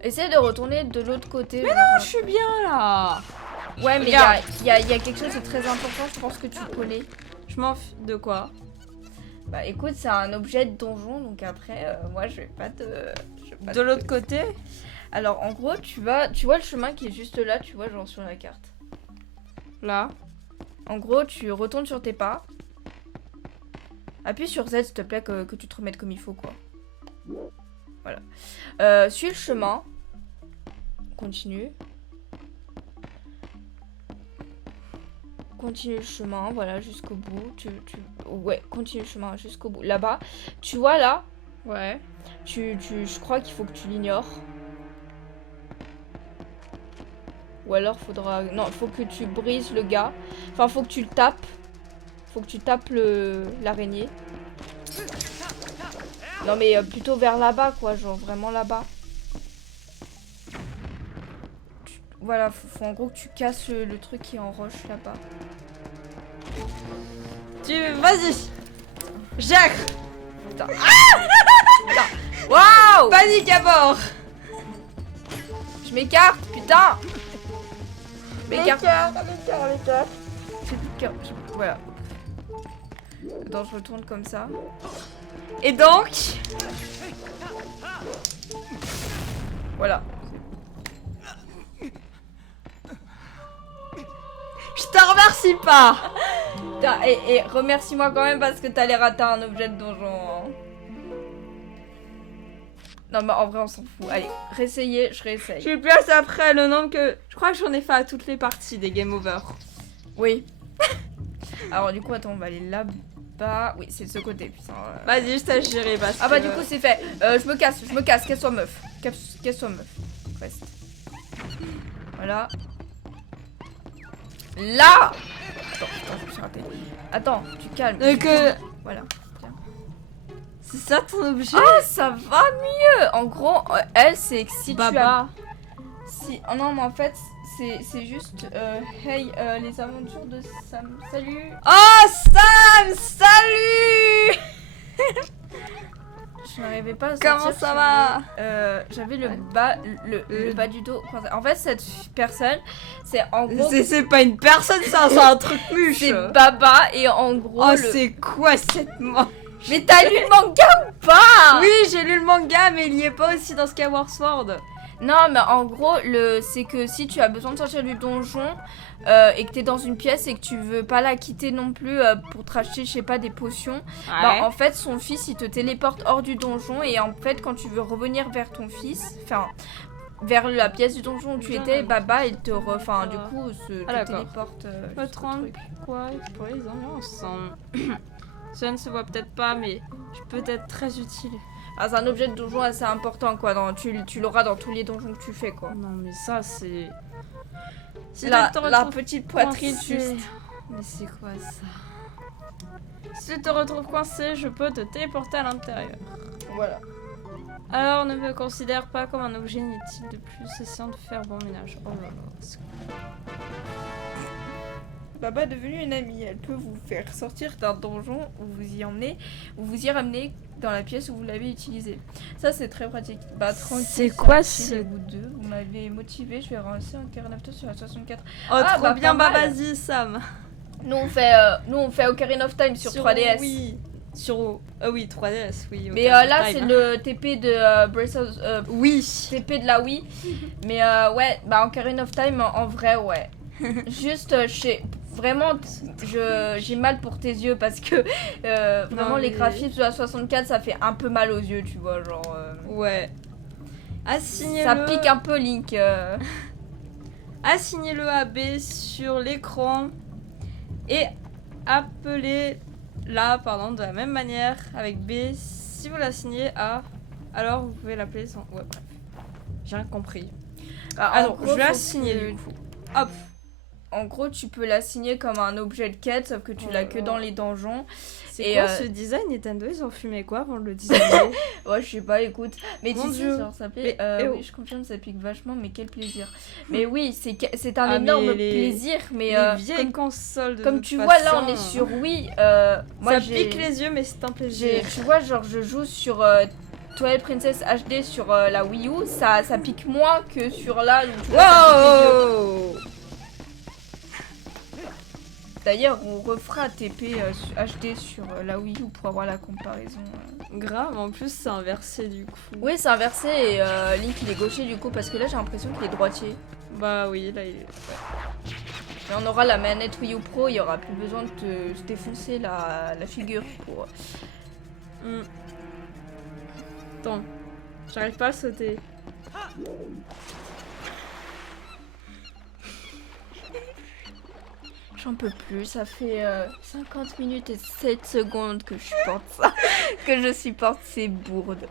Essaye de retourner de l'autre côté. Mais genre, non, je suis bien là. Ouais, mais il Regarde. y a quelque chose de très important, je pense que tu connais. Je m'en fous de quoi? Bah écoute, c'est un objet de donjon, donc après, moi je vais pas te... De l'autre côté? Alors en gros, tu vois le chemin qui est juste là, tu vois, genre sur la carte. Là. En gros, tu retournes sur tes pas. Appuie sur Z, s'il te plaît, que tu te remettes comme il faut, quoi. Voilà. Suis le chemin. Continue. Continue le chemin, voilà, jusqu'au bout. Ouais, continue le chemin jusqu'au bout. Là-bas, tu vois là, Ouais. je crois qu'il faut que tu l'ignores. Ou alors faudra... Non, il faut que tu brises le gars. Enfin, faut que tu le tapes. Faut que tu tapes l'araignée. Non mais plutôt vers là-bas quoi, genre vraiment là-bas. Voilà, faut en gros que tu casses le truc qui est en roche là-bas. Vas-y. Jacques. Putain. Putain. Waouh. Panique à bord. Je m'écarte, putain. Je m'écarte. L'écart. J'ai plus de cœur. Voilà. Attends, je retourne comme ça. Et donc Voilà. je te remercie pas. Putain, et remercie-moi quand même parce que t'allais rater un objet de donjon. Hein. Non mais en vrai on s'en fout. Allez, réessayer, je réessaye. Je place après le nombre que... Je crois que j'en ai fait à toutes les parties des game over. Oui. Alors du coup, attends, on va aller là-bas. Oui, c'est de ce côté, putain. Vas-y, je t'ai géré parce Ah bah que- du coup c'est fait. Je me casse, qu'elle soit meuf. Qu'elle soit meuf. Reste. Voilà. Là. Attends, je me suis ratée. Attends, tu calmes. Voilà. C'est ça ton objet? Ah, ça va mieux. En gros, elle c'est que si tu as... Baba. Si... Oh non, mais en fait, c'est juste... hey, les aventures de Sam. Salut. Oh Sam, salut. Je n'arrivais pas à sortir. Comment ça va? J'avais le bas, le bas du dos. En fait, cette personne, c'est en gros... C'est pas une personne ça, c'est un truc muche. C'est Baba et en gros... Oh c'est quoi cette mort? Mais t'as lu le manga ou pas? Oui, j'ai lu le manga, mais il y est pas aussi dans Skyward Sword. Non, mais en gros, c'est que si tu as besoin de sortir du donjon et que t'es dans une pièce et que tu veux pas la quitter non plus pour te racheter, je sais pas, des potions, bah, en fait, son fils, il te téléporte hors du donjon et en fait, quand tu veux revenir vers ton fils, enfin, vers la pièce du donjon où tu étais, Baba, il te enfin, du coup, te téléporte. Pas 30 quoi pour les ambiances. Ça ne se voit peut-être pas, mais je peux être très utile. Ah, c'est un objet de donjon assez important, quoi. Tu l'auras dans tous les donjons que tu fais, quoi. Non, mais ça, c'est... Si La tu te retrouves petite poitrine, coincé- juste. Mais c'est quoi ça? Si tu te retrouves coincé, je peux te téléporter à l'intérieur. Voilà. Alors, ne me considère pas comme un objet inutile de plus, essayant de faire bon ménage. Oh là là. Baba est devenue une amie. Elle peut vous faire sortir d'un donjon ou vous y emmener, ou vous y ramener dans la pièce où vous l'avez utilisé. Ça, c'est très pratique. Bah, tranquille. C'est quoi ce ce... vous deux? Vous m'avez motivé. Je vais relancer un Ocarina of Time sur la 64. Oh, Ah, trop bah, bien, pas bah mal. vas-y, Sam. Nous, on fait Ocarina of Time sur 3DS. Oui. Sur... Ah oui, 3DS, oui. Mais Ocarina là, of c'est Time. le TP de Breath of... Oui. TP de la Wii. Mais ouais, bah Ocarina of Time, en vrai, ouais. Juste, vraiment, j'ai mal pour tes yeux parce que vraiment, Non, les mais- graphismes de la 64, ça fait un peu mal aux yeux, tu vois, genre... Ouais. Assignez-le... ça pique un peu, Link. Assignez-le à B sur l'écran. Et appelez là, pardon, de la même manière avec B. Si vous l'assignez à... Alors, vous pouvez l'appeler sans... Ouais, bref. J'ai rien compris. Bah, en Alors, gros, je vais faut assigner que- du coup. Hop. En gros, tu peux l'assigner comme un objet de quête, sauf que tu l'as que dans les donjons. C'est Et, quoi ce design Nintendo? Ils ont fumé quoi avant de le designer? Ouais, je sais pas, écoute. Mais Mon tu sais, Dieu. genre, ça plaît. Mais, Oui, je confirme, ça pique vachement, mais quel plaisir. Mais oui, c'est un Ah, énorme mais les- plaisir, mais Les vieilles comme, consoles de comme toute tu vois, là, façon, on est sur Wii. Moi, ça j'ai, pique les yeux, mais c'est un plaisir. tu vois, genre, je joue sur Twilight Princess HD sur la Wii U, ça pique moins que sur là. Donc, tu vois, ça pique les yeux. Wow! D'ailleurs, on refera TP HD sur la Wii U pour avoir la comparaison. Grave, en plus c'est inversé du coup. Oui, c'est inversé et Link il est gaucher du coup parce que là j'ai l'impression qu'il est droitier. Bah oui, là il est... Mais on aura la manette Wii U Pro, il y aura plus besoin de te défoncer la figure pour... Hmm. Attends. J'arrive pas à sauter. J'en peux plus, ça fait 50 minutes et 7 secondes que je supporte ça. Que je supporte ces bourdes.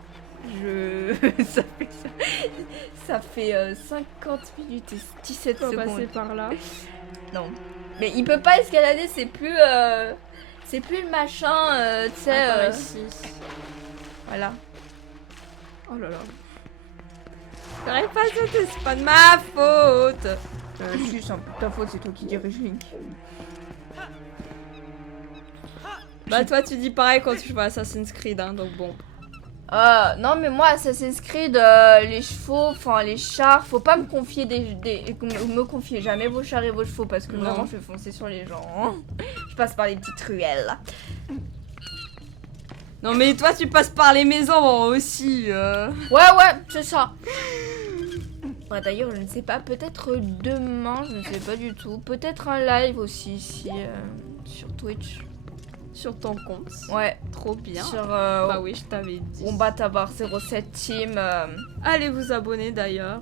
Ça fait 50 minutes et 17 Faut secondes. passer par là. Non. Mais il peut pas escalader, c'est plus le machin, tu sais. Ah, par ici. Voilà. Oh là là. J'arrive pas à sauter, c'est pas de ma faute. Si, c'est un peu ta faute, c'est toi qui dirige Link. Bah toi tu dis pareil quand tu joues à Assassin's Creed, hein, donc bon. Non mais moi Assassin's Creed, les chevaux, enfin les chars, faut pas me confier me confiez jamais vos chars et vos chevaux parce que Non. vraiment je vais foncer sur les gens. Hein. Je passe par les petites ruelles. Non mais toi tu passes par les maisons aussi. Ouais, c'est ça. Ouais, d'ailleurs je ne sais pas, peut-être demain, je ne sais pas du tout. Peut-être un live aussi ici sur Twitch. Sur ton compte. Ouais, Trop bien. sur Bah oui, je t'avais dit. Combat Tabar 07 Team. Allez vous abonner d'ailleurs.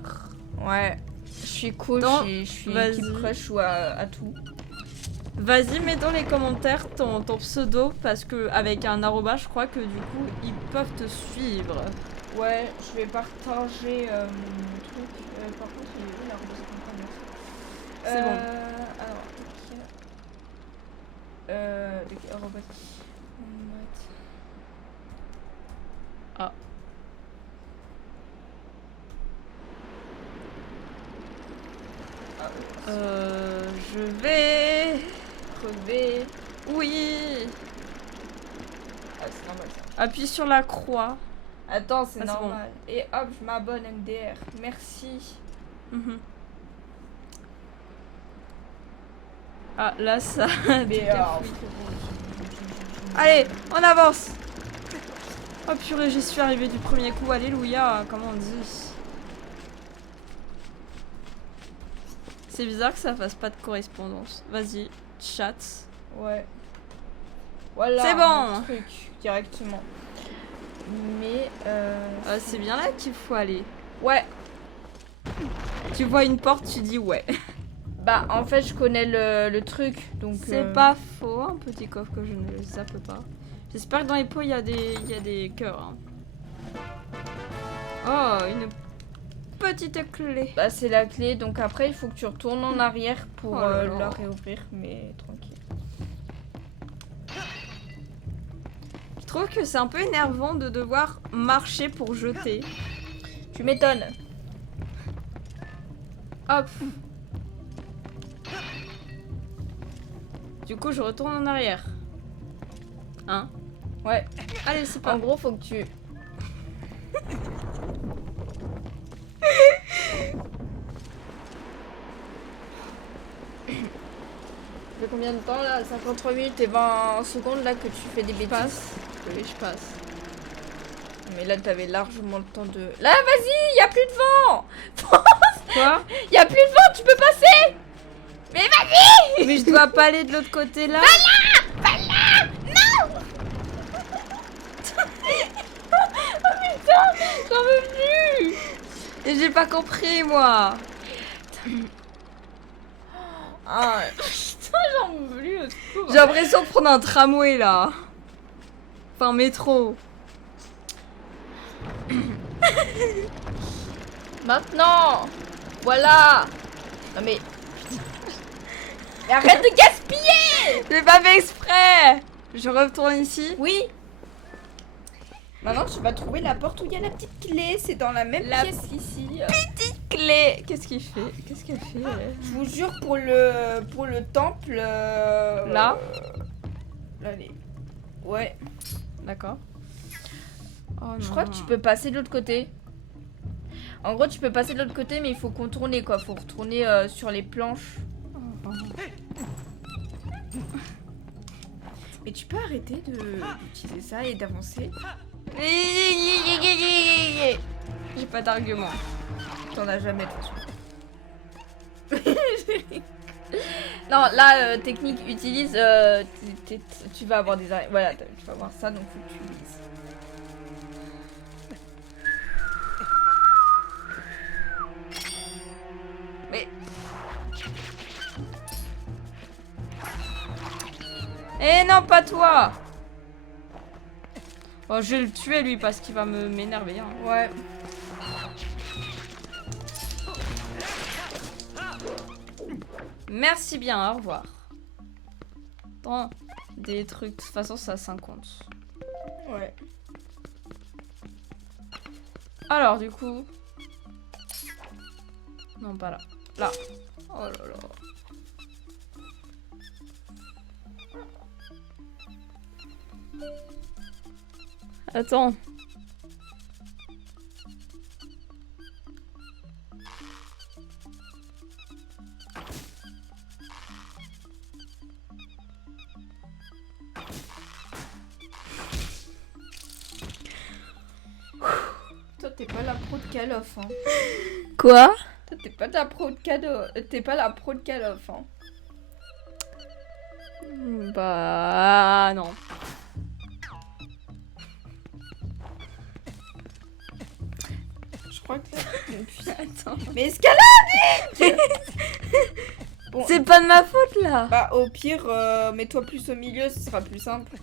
Ouais, je suis cool, Non, je suis vas-y. keep crush ou à tout. Vas-y, mets dans les commentaires ton pseudo parce que avec un arroba, je crois que du coup ils peuvent te suivre. Ouais, je vais partager mon truc. Par contre, il est où l'arbre de compagnie? C'est bon. Alors, de quel arbre? Ah. Je vais. Crever. Oui. Ah, c'est normal ça. Appuie sur la croix. Attends, c'est Ah, c'est normal. Et hop, je m'abonne MDR. Merci. Mhm. Ah là ça. Mais Allez, on avance. Oh purée, j'y suis arrivée du premier coup. Alléluia, comment on dit. C'est bizarre que ça fasse pas de correspondance. Vas-y, chat. ouais. Voilà. C'est bon. un truc directement. Mais C'est bien là qu'il faut aller. ouais. Tu vois une porte, tu dis ouais. Bah en fait je connais le truc donc. C'est pas faux, un petit coffre que je ne zappe pas. J'espère que dans les pots il y a des cœurs. Hein. Oh, une petite clé. Bah c'est la clé, donc après il faut que tu retournes en arrière pour Oh là là. la réouvrir, mais tranquille. Je trouve que c'est un peu énervant de devoir marcher pour jeter. Tu m'étonnes. Hop. Du coup, je retourne en arrière. Hein? Ouais. Allez, c'est En pas... gros faut que tu... Ça fait combien de temps là? 53 minutes et 20 secondes là que tu fais des Je bêtises. passe. Oui, je passe. Mais là t'avais largement le temps de... Là vas-y, y a plus de vent. Quoi? Y a plus de vent, tu peux passer. Mais vas-y. Mais je dois pas aller de l'autre côté là. J'en veux plus. Et j'ai pas compris, moi. Ah, putain, j'en veux plus au secours. J'ai l'impression de prendre un tramway là. Enfin, un métro. Maintenant. Voilà. Non mais... Mais arrête de gaspiller. J'ai pas fait exprès. Je retourne ici. Oui. Maintenant, tu vas trouver la porte où il y a la petite clé. C'est dans la même La pièce ici. Clé. Qu'est-ce qu'il fait? Qu'est-ce qu'elle fait elle Je vous jure, pour le temple... Là Là, les... Ouais. D'accord. Oh Je non. crois que tu peux passer de l'autre côté. En gros, tu peux passer de l'autre côté, mais il faut contourner, quoi. Faut retourner sur les planches. Oh. Mais tu peux arrêter d'utiliser ça et d'avancer. J'ai pas d'argument. T'en as jamais, de toute façon. Non, là, technique, utilise... tu vas avoir des... Voilà, tu vas avoir ça, donc faut que tu utilises. Eh non, pas toi! Oh, je vais le tuer lui parce qu'il va m'énerver. Hein. Ouais. Merci bien, au revoir. Attends, des trucs, de toute façon ça 50. Ouais. Alors du coup... Non, pas là. Là. Oh là là. Attends. Toi, t'es pas la pro de Call of, hein. Quoi? Toi, t'es pas la pro de Call of. T'es pas la pro de Call of, hein. Bah non. Je crois que... Attends. Mais escalade. Bon, C'est pas de ma faute là. bah au pire, mets-toi plus au milieu, ce sera plus simple.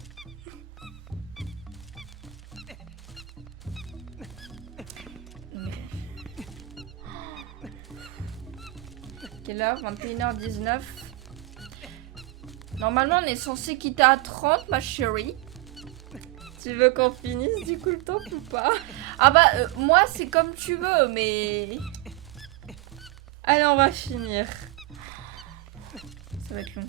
Quelle heure? 21h19. Normalement, on est censé quitter à 30, ma chérie. Tu veux qu'on finisse du coup le temps ou pas? Ah bah, moi, c'est comme tu veux, mais... Allez, on va finir. Ça va être long.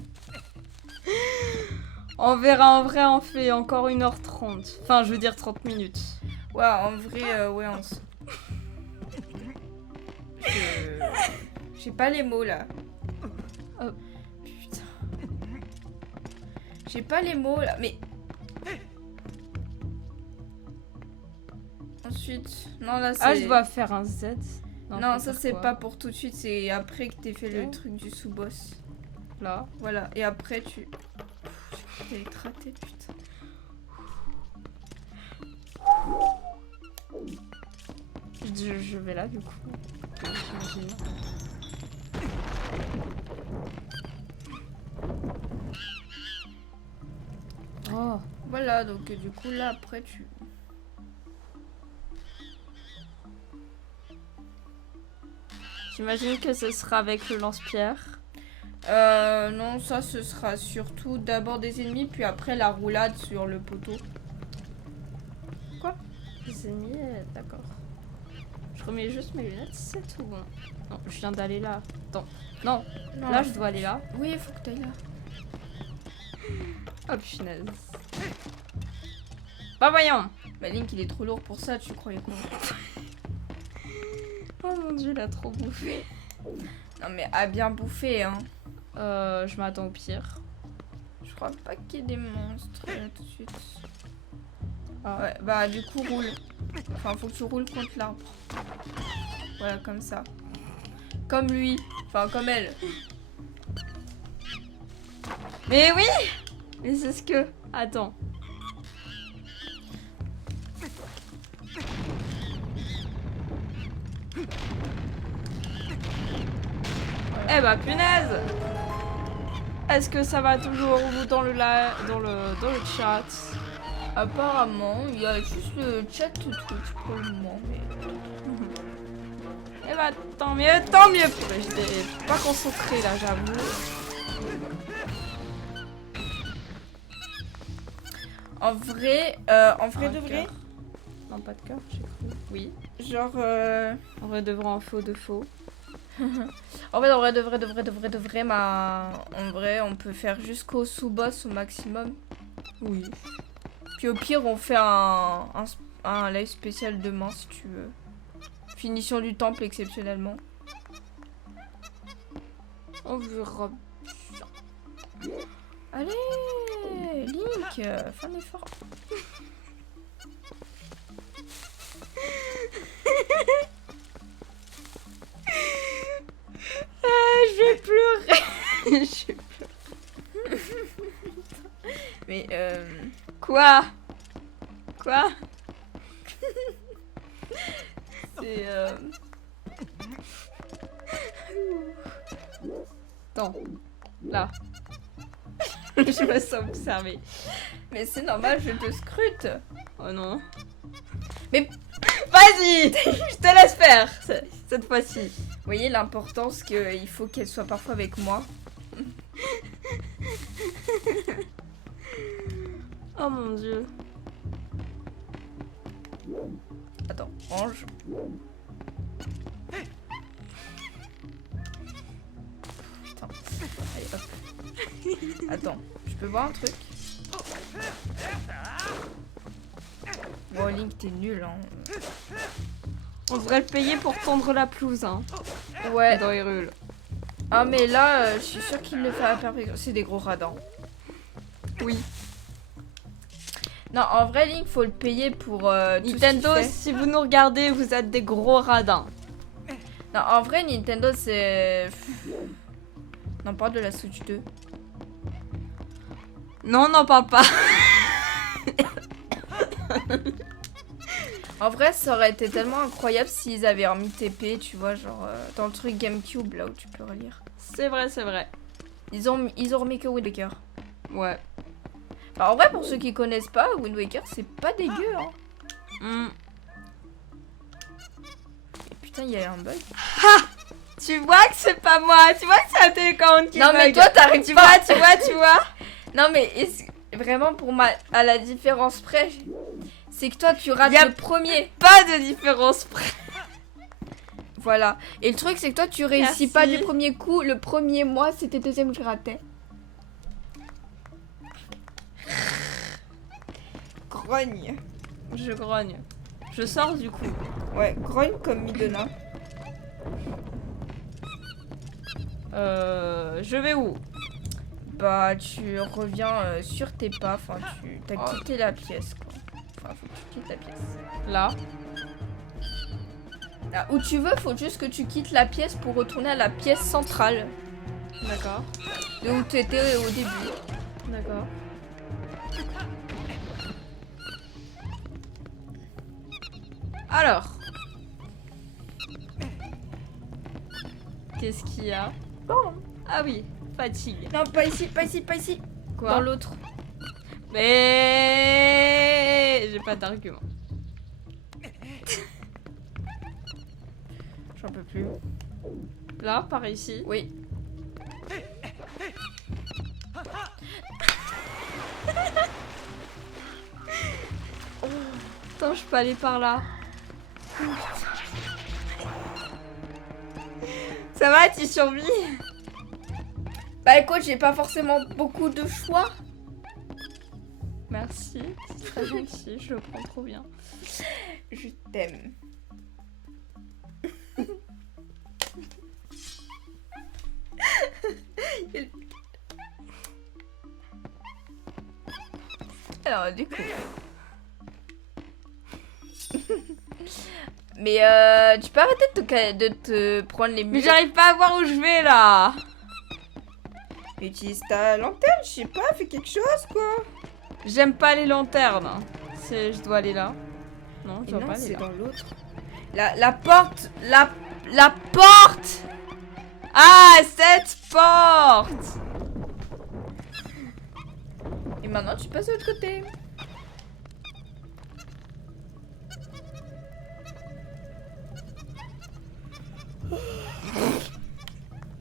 On verra en vrai, on fait encore 1h30. Enfin, je veux dire 30 minutes. Ouais, en vrai, ouais, on s... J'ai pas les mots, là. Oh. Putain. J'ai pas les mots, là, mais... Ensuite... Non, là, c'est... Ah, je dois faire un Z. Non, faut ça, faire c'est quoi? pas pour tout de suite, c'est après que t'aies fait le Oh. truc du sous-boss. Là. Voilà, et après, tu... T'as éclaté, putain. Je vais là du coup. J'imagine. Oh. Voilà, donc du coup, là, après, tu... J'imagine que ce sera avec le lance-pierre. Non, ça, ce sera surtout d'abord des ennemis, puis après la roulade sur le poteau. Les ennemis, d'accord. Je remets juste mes lunettes, c'est tout bon. Non, je viens d'aller là. Attends. Non, Non, là je dois aller là. Oui, il faut que t'ailles là. Oh punaise. Bah voyons. Bah, Link, il est trop lourd pour ça, tu croyais quoi? Oh mon dieu, il a trop bouffé. Non, mais à bien bouffer, hein. Je m'attends au pire. Je crois pas qu'il y ait des monstres tout de suite. Ah. Ouais, bah, du coup, roule. Enfin, faut que tu roules contre l'arbre. Voilà, comme ça. Comme lui. Enfin, comme elle. Mais oui. Mais c'est ce que... Attends. Eh bah punaise. Est-ce que ça va toujours dans le chat? Apparemment, il y a juste le chat tout Twitch pour le moment, mais... Eh bah tant mieux, tant mieux. J'étais pas concentrée là, j'avoue. En vrai de vrai, Cœur. Non, pas de cœur, j'ai cru. Oui. genre... En vrai de vrai, en faux de faux. En fait, en vrai, de vrai, en vrai, on peut faire jusqu'au sous-boss au maximum. Oui. Puis au pire, on fait un live spécial demain, si tu veux. Finition du temple, exceptionnellement. On verra. Allez, Link, fais un effort. Je vais pleurer. Je vais pleurer. Mais, Quoi? Quoi? c'est... Non. Là. Je me sens observée. Mais c'est normal, je te scrute. Oh non. Mais vas-y. Je te laisse faire cette fois-ci. vous voyez l'importance qu'il faut qu'elle soit parfois avec moi. Oh mon dieu. Attends, range. Attends, allez hop. Attends, je peux voir un truc? Bon, Link, t'es nul, hein. On devrait le payer pour tondre la pelouse, hein. Ouais. Dans Hyrule. Ah, mais là, je suis sûre qu'il le fait à la perfection. C'est des gros radins. Oui. Non, en vrai, Link, faut le payer pour tout ce qu'il Nintendo, fait. si vous nous regardez, vous êtes des gros radins. Non, en vrai, Nintendo, c'est... On en parle de la Switch 2. Non, on n'en parle pas. En vrai, ça aurait été tellement incroyable s'ils avaient remis TP, tu vois, genre dans le truc GameCube, là où tu peux relire. C'est vrai, c'est vrai. Ils ont remis que Wind Waker. Ouais. Bah, en vrai, pour ceux qui connaissent pas, Wind Waker, c'est pas dégueu, hein. Et putain, il y a un bug. Tu vois que c'est pas moi. Tu vois que c'est un télécommande qui Non, mais bug. toi, t'arrives Tu pas. vois, tu vois. Non, mais vraiment, à la différence près, c'est que toi, tu rates Y a le premier. Pas de différence près. Voilà. Et le truc, c'est que toi, tu réussis Merci. pas du premier coup. Le premier mois, c'était le deuxième que je ratais. Grogne. Je grogne. Je sors du coup. Ouais, grogne comme Midona. Je vais où? Bah, tu reviens sur tes pas. Enfin, t'as Oh. quitté la pièce, quoi. Enfin, faut que tu quittes la pièce. Là. Là, où tu veux, faut juste que tu quittes la pièce pour retourner à la pièce centrale. D'accord. De où tu étais au début. D'accord. Alors. Qu'est-ce qu'il y a? Ah oui, fatigue. Non, pas ici, pas ici, pas ici. Quoi? Dans l'autre. Mais j'ai pas d'argument. J'en peux plus. Là, par ici. Oui. Attends, je peux aller par là. Ça va, tu survis? Bah écoute, j'ai pas forcément beaucoup de choix. Merci, c'est très gentil, je le prends trop bien. Je t'aime. Alors du coup. Mais tu peux arrêter de te prendre les Mais mulettes. j'arrive pas à voir où je vais là. Utilise ta lanterne, je sais pas, fais quelque chose quoi. J'aime pas les lanternes. Je dois aller là. Non, je Et dois non, pas aller c'est là. dans l'autre. La porte, la porte. Ah, cette porte. Et maintenant tu passes de l'autre côté.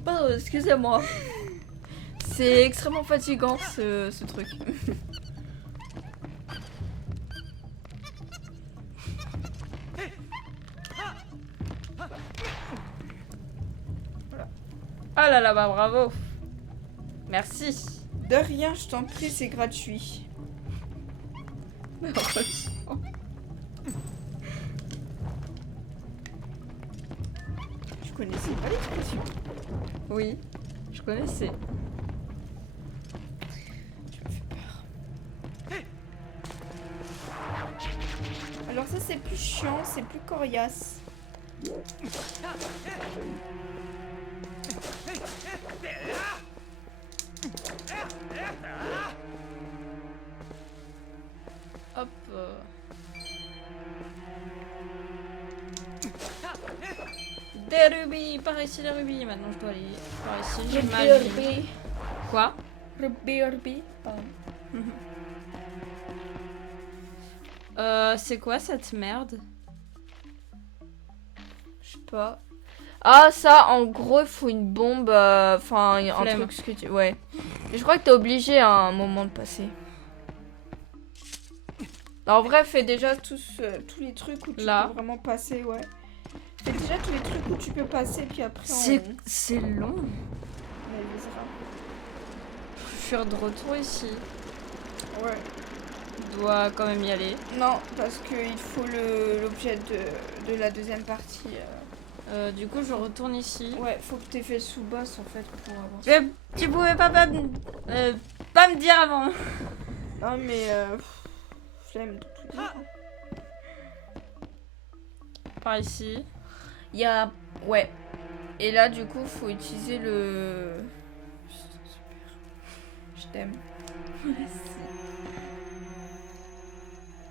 Pardon, excusez-moi. C'est extrêmement fatigant ce truc. Ah là là, bah bravo. Merci. De rien, je t'en prie, c'est gratuit. Je connaissais pas l'expression. Oui, je connaissais. Tu me fais peur. Alors ça c'est plus chiant, c'est plus coriace. Hop. Des rubis par ici les rubis. Maintenant, je dois aller par ici. J'ai mal vu. Quoi? Rubis. Pardon. C'est quoi cette merde? Je sais pas. Ah, ça, en gros, il faut une bombe. Enfin, un Flemme. truc que tu. Ouais. Mais je crois que t'es obligé à un moment de passer. En vrai, fais déjà tous les trucs où tu Là. peux vraiment passer, ouais. Fais déjà tous les trucs où tu peux passer, puis après C'est long. on avisera. Je suis de retour ici. Ouais. Je dois quand même y aller. Non, parce qu'il faut l'objet de la deuxième partie. Du coup, je retourne ici. Ouais, faut que t'aies fait le sous-boss en fait pour avoir. Tu pouvais pas me dire avant. Non, mais. Flemme de tout dire. Par ici. Il y a. Ouais. Et là, du coup, faut utiliser le. Putain, super. Je t'aime.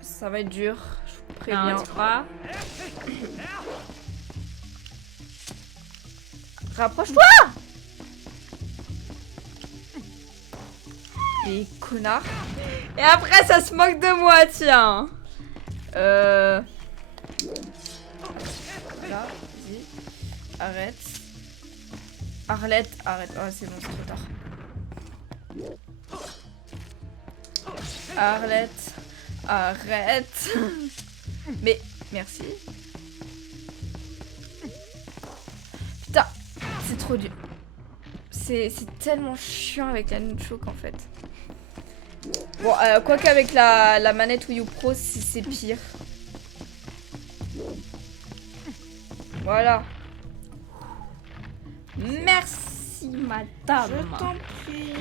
Ça va être dur, je vous préviens. 1, 3. Rapproche-toi! Les connards. Et après, ça se moque de moi, tiens. Là, vas-y. Arrête. Arlette, arrête. Oh, c'est bon, c'est trop tard. Arlette, arrête. Mais, merci. Putain, c'est trop dur. C'est tellement chiant avec la nunchuk en fait. Bon, quoi qu'avec la manette Wii U Pro, c'est pire. Voilà. Merci, madame. Je t'en prie,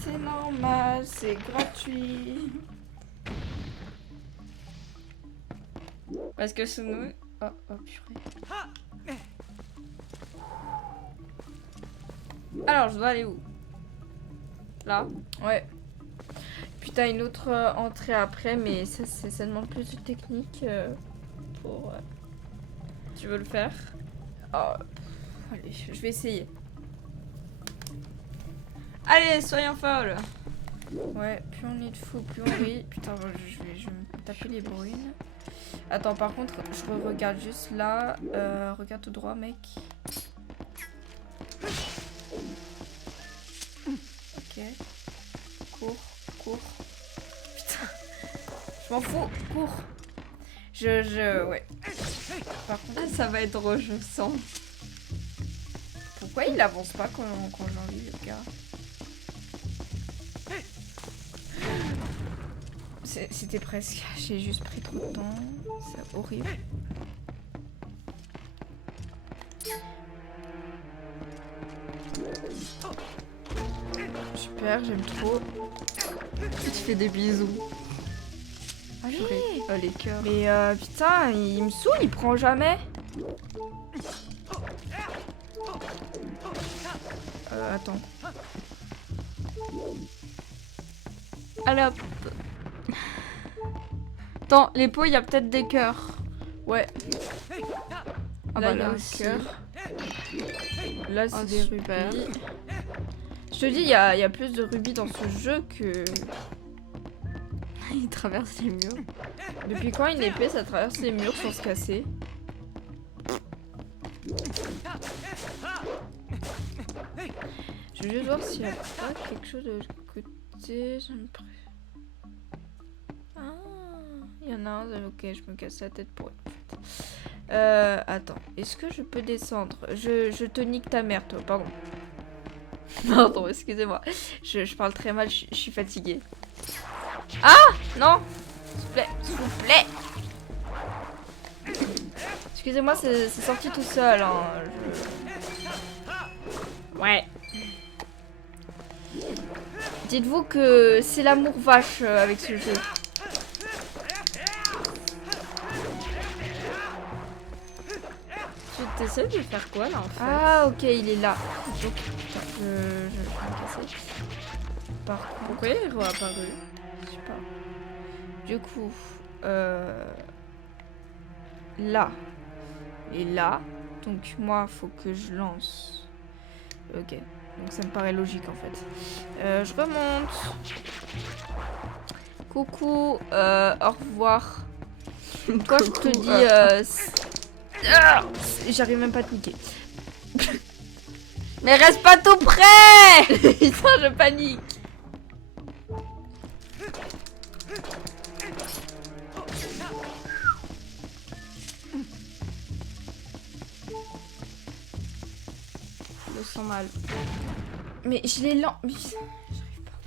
c'est normal, c'est gratuit. Parce que sous nous... Oh, purée. Alors, je dois aller où? Là? Ouais. Puis t'as une autre entrée après, mais ça demande plus de technique pour... Tu veux le faire? Oh, allez, je vais essayer. Allez, soyons folles. Ouais, plus on est de fous, plus on rit. Putain, je vais me taper les brunes. Attends, par contre, je regarde juste là. Regarde tout droit, mec. Ok. Cours. Putain. Je m'en fous. Cours. Ouais. Par contre, Ah, ça va être drôle, je sens. pourquoi il avance pas quand j'en lis, le gars? C'était presque. J'ai juste pris trop de temps. C'est horrible. Super, j'aime trop. Tu fais des bisous. Allez. Oh, les cœurs. Mais putain, il me saoule, il prend jamais. Attends. Allez hop. Attends, les pots, il y a peut-être des cœurs. Ouais. Ah Là, bah il y a là un aussi. cœur. Là, c'est Ah, des super. rubis. Je te dis, il y a plus de rubis dans ce jeu que... Il traverse les murs. Depuis quand une épée, ça traverse les murs sans se casser? Je vais juste voir s'il y a pas quelque chose de l'autre côté. Ah, il y en a un. Ok, je me casse la tête pour une fait. Attends, est-ce que je peux descendre? Je te nique ta mère, toi, pardon. Pardon, excusez-moi. Je parle très mal, je suis fatiguée. Ah non, s'il vous plaît. Excusez-moi, c'est sorti tout seul. Hein. Ouais. Dites-vous que c'est l'amour vache avec ce jeu. Tu t'essaies de faire quoi là en fait? Ah ok, il est là. Donc, putain, je vais me casser. Par contre, Pourquoi il est réapparu? je sais pas. Du coup, là. Et là. Donc moi, faut que je lance. Ok. Donc ça me paraît logique en fait. Je remonte. Coucou. Au revoir. Toi, je te dis... J'arrive même pas à te niquer. Mais reste pas tout près. Putain, je panique. Je le sens mal. Mais je l'ai lent. Mais j'arrive pas.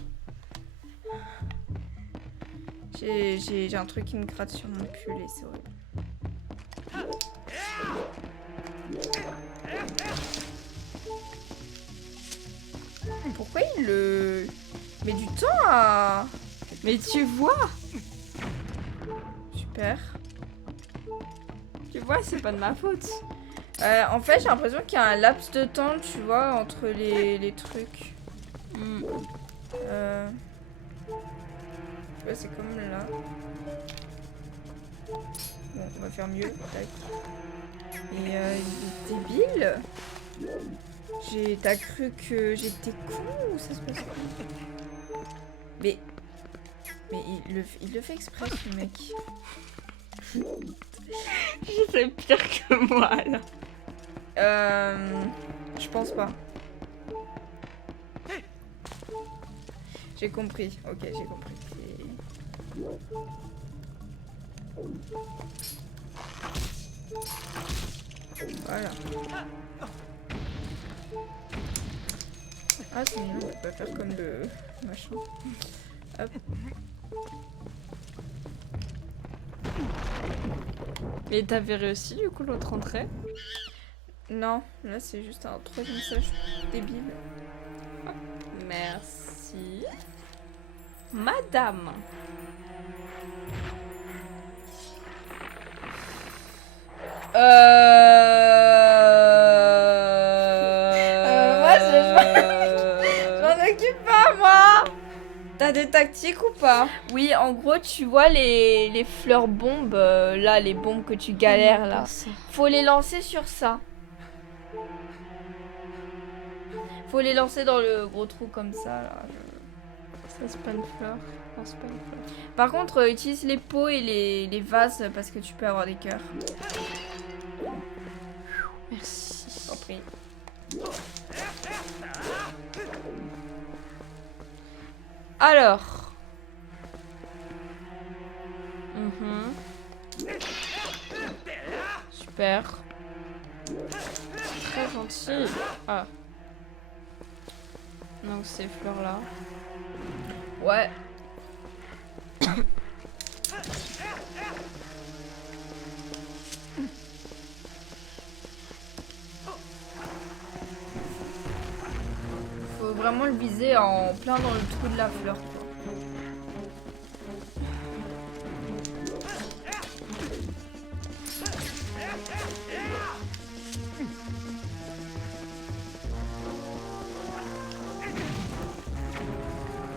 J'ai un truc qui me gratte sur mon cul et c'est horrible. Pourquoi il le... met du temps à... Mais tu vois. Super. Tu vois, c'est pas de ma faute. En fait, j'ai l'impression qu'il y a un laps de temps, tu vois, entre les trucs. Ouais, c'est comme là. Bon, on va faire mieux. Tac. Et il est débile. T'as cru que j'étais con ou ça se passe comment? Mais il le fait exprès, ce mec. C'est pire que moi, là. Je pense pas. J'ai compris. Ok, j'ai compris. Voilà. Ah, c'est mignon, on va faire comme le machin. Hop. Mais t'avais réussi du coup l'autre entrée? Non, là c'est juste un troisième message débile. Merci. Madame. Moi, je m'en occupe pas, moi. T'as des tactiques ou pas? Oui, en gros, tu vois les fleurs bombes, là, les bombes que tu galères, là. Faut les lancer sur ça. Faut les lancer dans le gros trou comme ça, là. Ça, c'est pas une fleur. Non, c'est pas une fleur. Par contre, utilise les pots et les vases parce que tu peux avoir des cœurs. Merci. Compris. Alors. Super. Très gentil. Ah. Donc ces fleurs là. Ouais. Faut vraiment le viser en plein dans le trou de la fleur, quoi.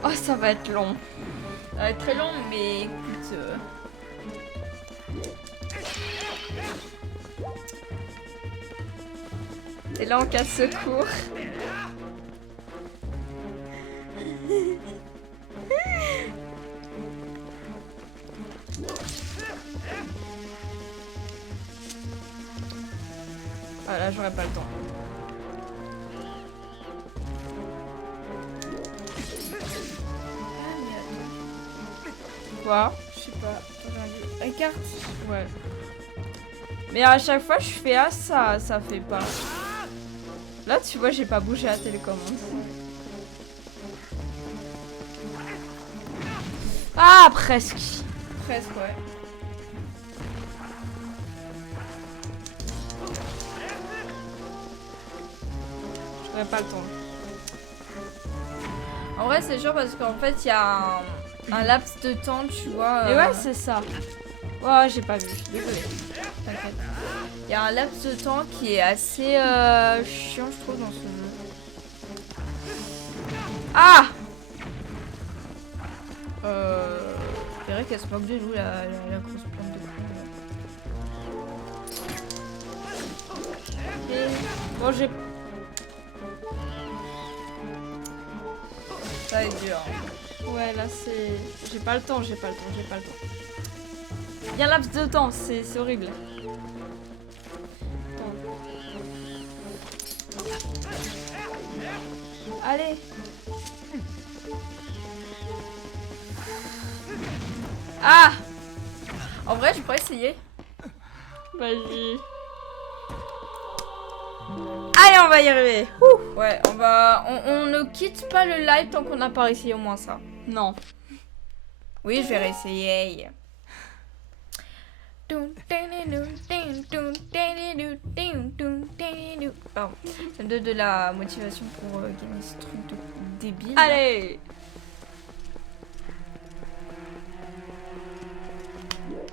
Oh, ça va être long. Ça va être très long, mais écoute... Et là, on casse secours. Ah là, j'aurais pas le temps. Quoi? Je sais pas. La carte. Ouais. Mais à chaque fois, je fais ah ça fait pas. Là, tu vois, j'ai pas bougé la télécommande. Ah, presque. Presque, ouais. J'aurais pas le temps. En vrai, c'est chiant parce qu'en fait, il y a un laps de temps, tu vois. Et ouais, c'est ça. Oh, j'ai pas vu. Désolée. T'inquiète. Il y a un laps de temps qui est assez chiant, je trouve, dans ce jeu. Ah! C'est vrai qu'elle se moque de nous, la grosse plante de Bon, j'ai... Ça va être dur. Ouais, là, c'est... J'ai pas le temps. Il y a un laps de temps, c'est horrible. Allez. Ah! En vrai, je pourrais essayer. Vas-y. Allez, on va y arriver. Ouh. Ouais, on ne quitte pas le live tant qu'on n'a pas réessayé au moins ça. Non. Oui, je vais réessayer. Pardon. Ça me donne de la motivation pour gagner ce truc de débile. Allez.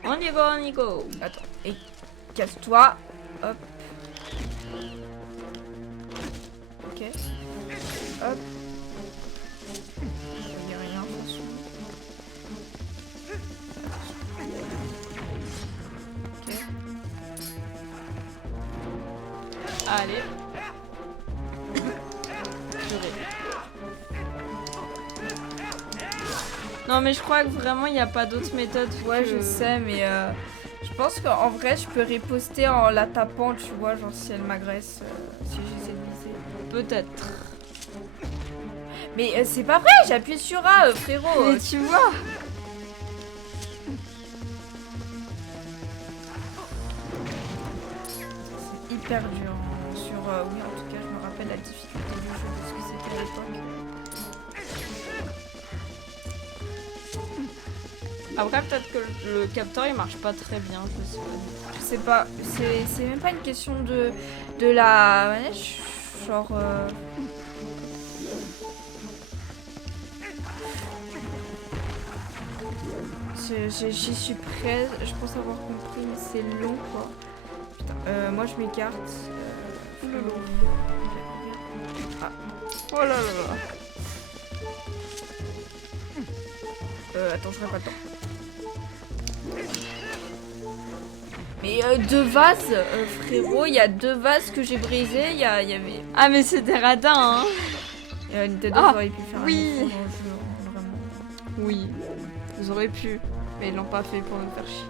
On y go. Attends, et casse-toi. Hop. Ok. Hop. Il n'y a rien, attention. Ok. Allez. Non mais je crois que vraiment il n'y a pas d'autre méthode. Ouais, que- je sais, mais je pense qu'en vrai, je peux riposter en la tapant, tu vois, genre si elle m'agresse, si j'essaie de viser. Peut-être. Mais c'est pas vrai, j'ai appuyé sur A, frérot. Mais tu vois. C'est hyper dur. Sur, oui, en tout cas, je me rappelle la difficulté du jeu de ce que c'était à l'époque. Après peut-être que le capteur il marche pas très bien, je sais pas. Je sais pas, c'est même pas une question de la manette, genre... J'y suis prête, je pense avoir compris, mais c'est long quoi. Putain, moi je m'écarte. Ah. Oh là là là. Attends, je pas le temps. Mais deux vases, frérot, il y a deux vases que j'ai brisés, il y avait... Ah mais c'est des radins hein. Nintendo Ah, aurait pu faire oui. un effort dans le jeu, hein, vraiment. Oui, ils auraient pu, mais ils l'ont pas fait pour nous faire chier.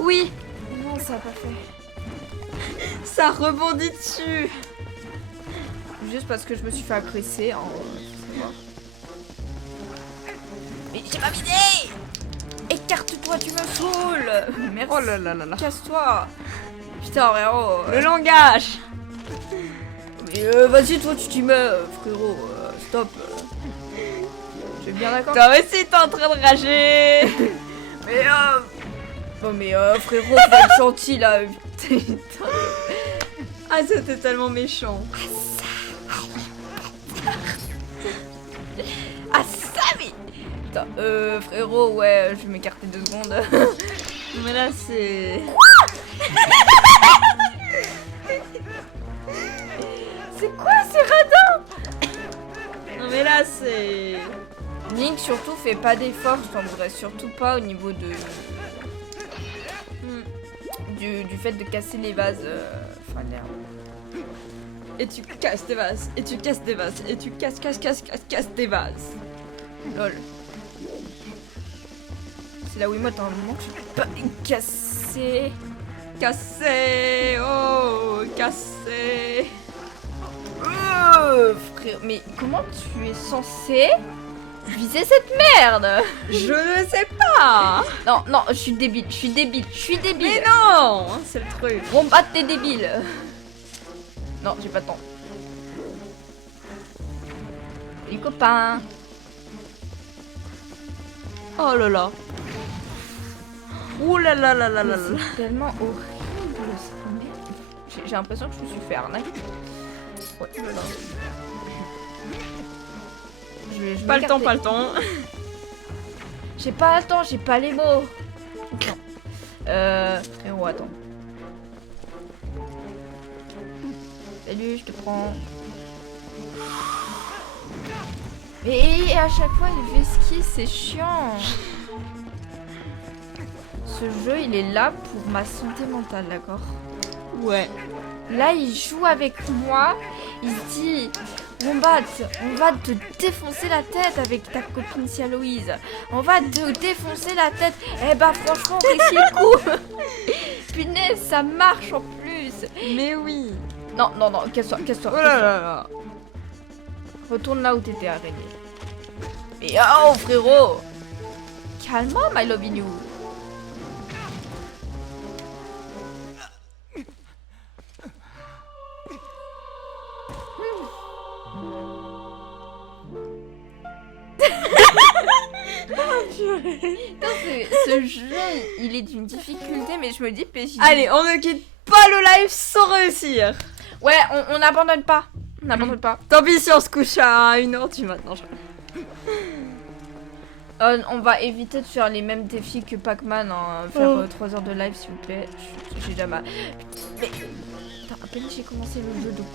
Oui, Non, ça a pas fait. ça rebondit dessus. Juste parce que je me suis fait agresser. Hein, mais j'ai pas vidé. Écarte-toi, tu me saoules. Merci. Oh là là là là. Casse-toi. Putain, frérot. Le langage. Mais vas-y, toi, tu t'y mets, frérot. Stop. J'ai bien d'accord. Toi aussi t'es en train de rager. Mais non, mais frérot, faut être gentil là. Putain. Ah c'était tellement méchant. Ah, ça, mais. Putain, frérot, ouais, je vais m'écarter 2 secondes. Mais là c'est... C'est quoi ces radins? Non mais là c'est... Link surtout fait pas d'efforts, je t'en voudrais surtout pas au niveau de... Du fait de casser les vases. Enfin, l'air. Et tu casses des vases, et tu casses des vases, et tu casses des vases. Lol. C'est la Wiimote à un moment que je peux pas casser. Cassé, oh, cassé. Frère, mais comment tu es censé viser cette merde? Je ne sais pas. Non, non, je suis débile. Mais non, c'est le truc. Combat t'es débile. Non, j'ai pas de temps. Les copains. Oh là là. Ouh là là là là là là. C'est tellement horrible cette merde. J'ai l'impression que je me suis fait arnaquer. Ouais, oh là là. Je Pas le temps, m'écarter. pas le temps. J'ai pas le temps, j'ai pas les mots. Non. Frérot, attends. Salut, je te prends. Et à chaque fois, il fait ski, c'est chiant. ce jeu, il est là pour ma santé mentale, d'accord? Ouais. Là, il joue avec moi. Il se dit, on va te défoncer la tête avec ta copine Cia-Louise. On va te défoncer la tête. Eh bah franchement, réussis le coup. Punaise, ça marche en plus. Mais oui. Non, casse-toi. Oh là là là. Retourne là où t'étais, araignée. Et oh, frérot. Calme-moi, my loving you. Putain, ce jeu, il est d'une difficulté, mais je me dis, PJ. Allez, on ne quitte pas le live sans réussir. Ouais, on n'abandonne pas. On n'abandonne pas. Tant pis si on se couche à 1h du matin. On va éviter de faire les mêmes défis que Pac-Man, hein. Faire 3 heures de live, s'il vous plaît. J'ai déjà mal. Mais putain, à peine j'ai commencé le jeu de coup.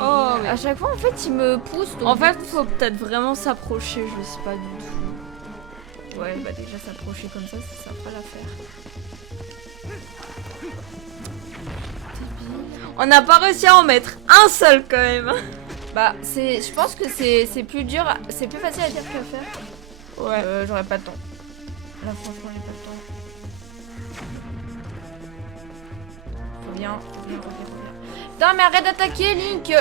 Oh, mais... À chaque fois, en fait, il me pousse. Donc En fait, faut peut-être vraiment s'approcher, je sais pas du tout. ouais, bah déjà s'approcher comme ça fera l'affaire. On n'a pas réussi à en mettre un seul quand même. Bah, je pense que c'est plus dur, c'est plus facile à dire qu'à faire. Ouais. J'aurais pas le temps. Là, franchement, j'ai pas le temps. Reviens. Putain, mais arrête d'attaquer, Link.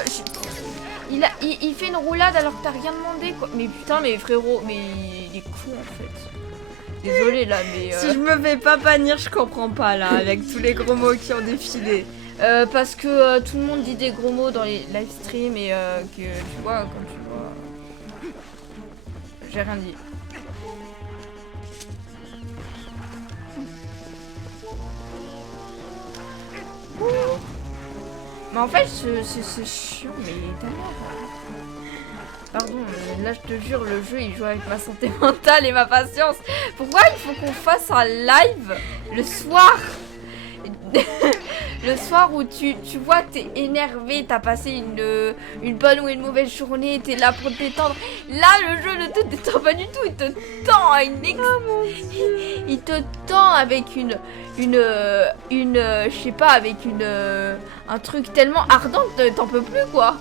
Il fait une roulade alors que t'as rien demandé, quoi. Mais putain, mais frérot, mais il est con en fait. Désolé là, mais. Si je me fais pas bannir, je comprends pas là, avec tous les gros mots qui ont défilé. Parce que tout le monde dit des gros mots dans les live streams et que tu vois, comme tu vois. J'ai rien dit. Mais en fait, c'est chiant, mais t'as l'air. Pardon, là je te jure, le jeu il joue avec ma santé mentale et ma patience. Pourquoi il faut qu'on fasse un live le soir? Le soir où tu vois, t'es énervé, t'as passé une bonne ou une mauvaise journée, t'es là pour te détendre. Là, le jeu ne te détend pas du tout, il te tend à une il te tend avec je sais pas, avec un truc tellement ardent que t'en peux plus, quoi.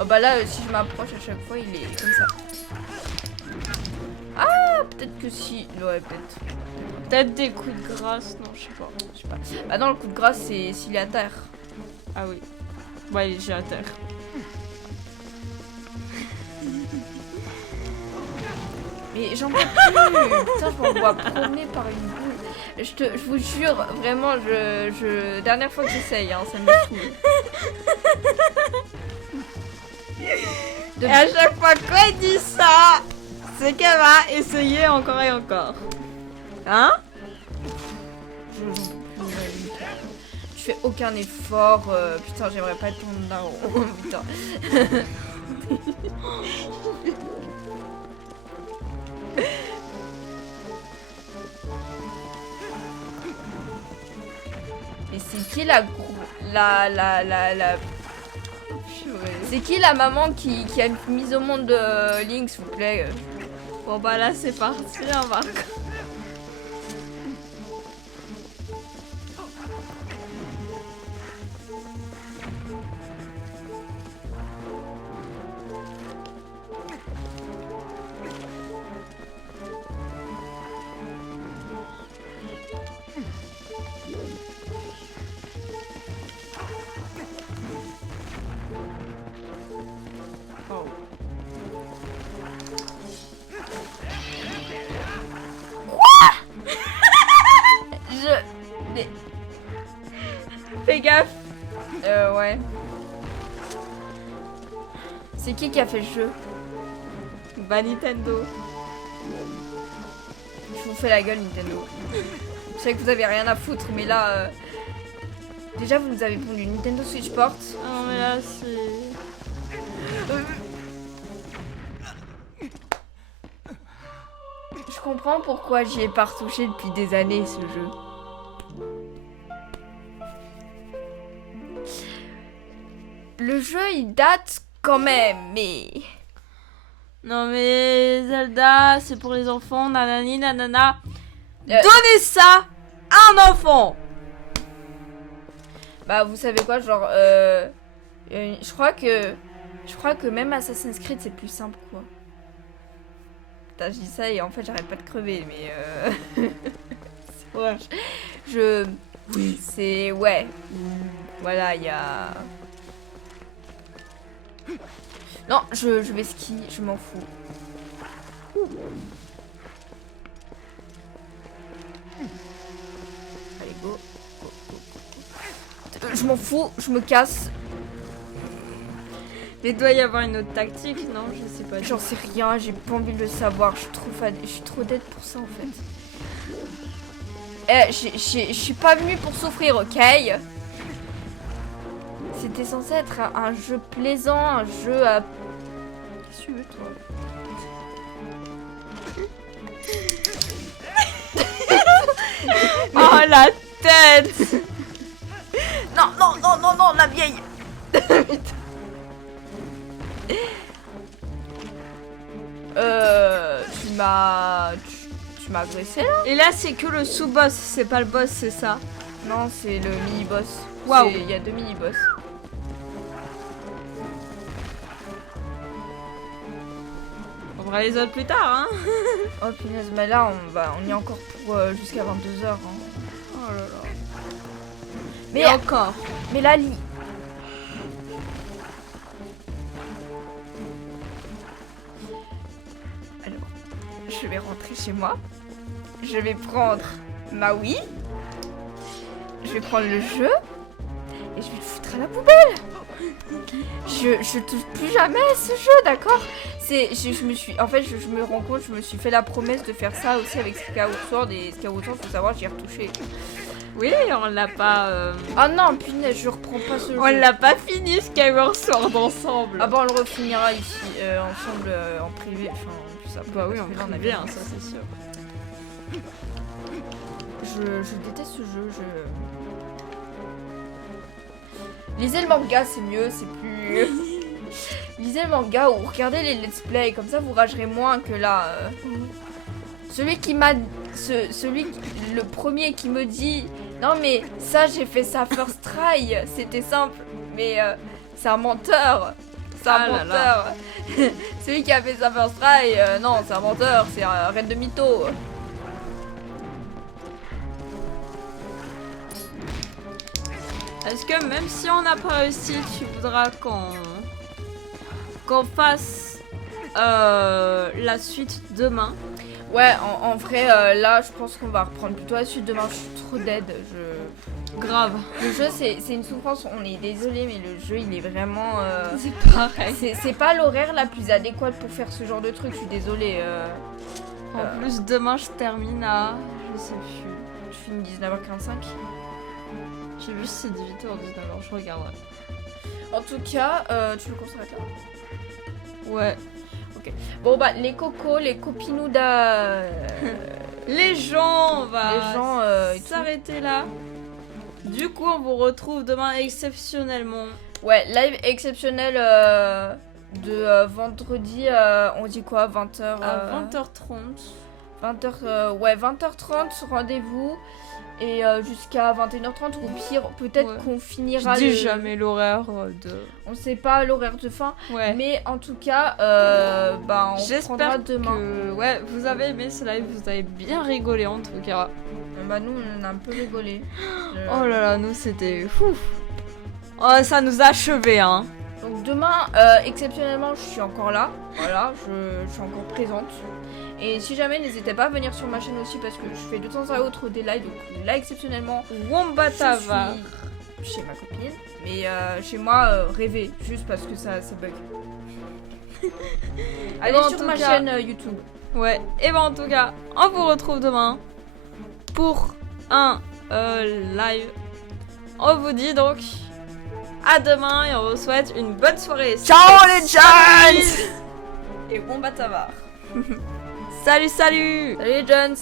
Oh bah là, si je m'approche à chaque fois, il est comme ça. Ah, peut-être que si. Ouais, peut-être. Peut-être des coups de grâce, non, je sais pas. Bah non, le coup de grâce, c'est s'il est à terre. Ah oui. Ouais, il est déjà à terre. Mais j'en peux plus. Putain, je m'envoie promener par une boule. Je vous jure, vraiment, dernière fois que j'essaye, hein, ça me saoule. Et à chaque fois qu'il dit ça, c'est qu'elle va essayer encore et encore. Hein? Tu fais aucun effort. Putain, j'aimerais pas être ton daron. Putain. Mais c'est qui la c'est qui la maman qui a mis au monde de Link, s'il vous plaît? Bon bah là c'est parti, hein, Marc. Fais gaffe. Ouais. C'est qui a fait le jeu? Bah Nintendo. Je vous fais la gueule, Nintendo. Je sais que vous avez rien à foutre, mais là... Déjà, vous nous avez pondu Nintendo Switch Port. Non mais là c'est... Je comprends pourquoi j'y ai pas retouché depuis des années, ce jeu. Le jeu, il date quand même, mais... Non mais Zelda, c'est pour les enfants, nanani, nanana. Donnez ça à un enfant. Bah, vous savez quoi, genre... je crois que même Assassin's Creed, c'est plus simple, quoi. Putain, je dis ça et en fait, j'arrête pas de crever, mais... Ouais. Oui. C'est... Ouais. Voilà, il y a... Non, je vais ski, je m'en fous. Allez, go. Je m'en fous, je me casse. Mais il doit y avoir une autre tactique, non? Je sais pas. J'en sais rien, j'ai pas envie de le savoir. Je suis trop dead pour ça, en fait. Je suis pas venue pour souffrir, ok? C'était censé être un jeu plaisant, un jeu à... Qu'est-ce que tu veux, toi? Oh la tête! Non, non, non, non, non, la vieille. Tu m'as agressé là? Et là c'est que le sous-boss, c'est pas le boss, c'est ça? Non, c'est le mini-boss. Waouh. Il y a 2 mini-boss. On verra les autres plus tard, hein? Oh punaise, mais là on y est encore pour jusqu'à 22h. Hein. Oh là là. Mais Et encore. Mais là, lit. Alors, je vais rentrer chez moi. Je vais prendre ma Wii. Je vais prendre le jeu. Et je vais le foutre à la poubelle. Je touche plus jamais à ce jeu, d'accord? Je me suis... En fait, je me rends compte, je me suis fait la promesse de faire ça aussi avec Skyward Sword. Et Skyward Sword, faut savoir, j'y ai retouché. Oui, on l'a pas... Ah non, punaise, je reprends pas ce jeu. On l'a pas fini Skyward Sword ensemble. Ah bah on le refinira ici, ensemble, en privé, enfin, en plus après. Bah oui, parce on que là, a a bien, ça c'est sûr. Je déteste ce jeu, Lisez le manga, c'est mieux, c'est plus... Lisez le manga ou regardez les let's play, comme ça vous ragerez moins que là. Celui qui m'a... Le premier qui me dit... Non mais ça j'ai fait ça first try, c'était simple. Mais c'est un menteur. C'est un menteur. Là. Celui qui a fait ça first try, non c'est un menteur, c'est un reine de mytho. Est-ce que même si on n'a pas réussi, tu voudras qu'on fasse la suite demain? Ouais, en vrai, là, je pense qu'on va reprendre plutôt la suite demain. Je suis trop dead. Grave. Le jeu, c'est une souffrance. On est désolé, mais le jeu, il est vraiment... C'est pareil. C'est pas l'horaire la plus adéquate pour faire ce genre de truc. Je suis désolée. En plus, demain, je termine à... Je sais plus. Je finis 19h45. J'ai vu si c'est 18h ou 19h, je regarderai. En tout cas, tu veux qu'on s'arrête là? Ouais. Ok. Bon bah, les cocos, les copinous les gens, on va les gens, s'arrêter là. Du coup, on vous retrouve demain exceptionnellement. Ouais, live exceptionnel de vendredi, on dit quoi, 20h à 20h30. 20h, ouais, 20h30, rendez-vous. Et jusqu'à 21h30 ou pire, peut-être qu'on finira. Je dis jamais l'horaire de... On sait pas l'horaire de fin. Ouais. Mais en tout cas, bah, on prendra demain. Que ouais, vous avez aimé ce live, vous avez bien rigolé en tout cas. Bah nous, on a un peu rigolé. Oh là là, nous c'était fou. Oh, ça nous a achevés, hein. Donc demain, exceptionnellement, je suis encore là. Voilà, je suis encore présente. Et si jamais, n'hésitez pas à venir sur ma chaîne aussi parce que je fais de temps à autre des lives. Donc là, exceptionnellement, Wombatava. Je suis chez ma copine. Mais chez moi, rêver, juste parce que ça bug. Allez bon, sur ma chaîne YouTube. Ouais, et ben en tout cas, on vous retrouve demain pour un live. On vous dit donc à demain et on vous souhaite une bonne soirée. Ciao les gens. Et bon batavar. Salut, salut. Salut les gens.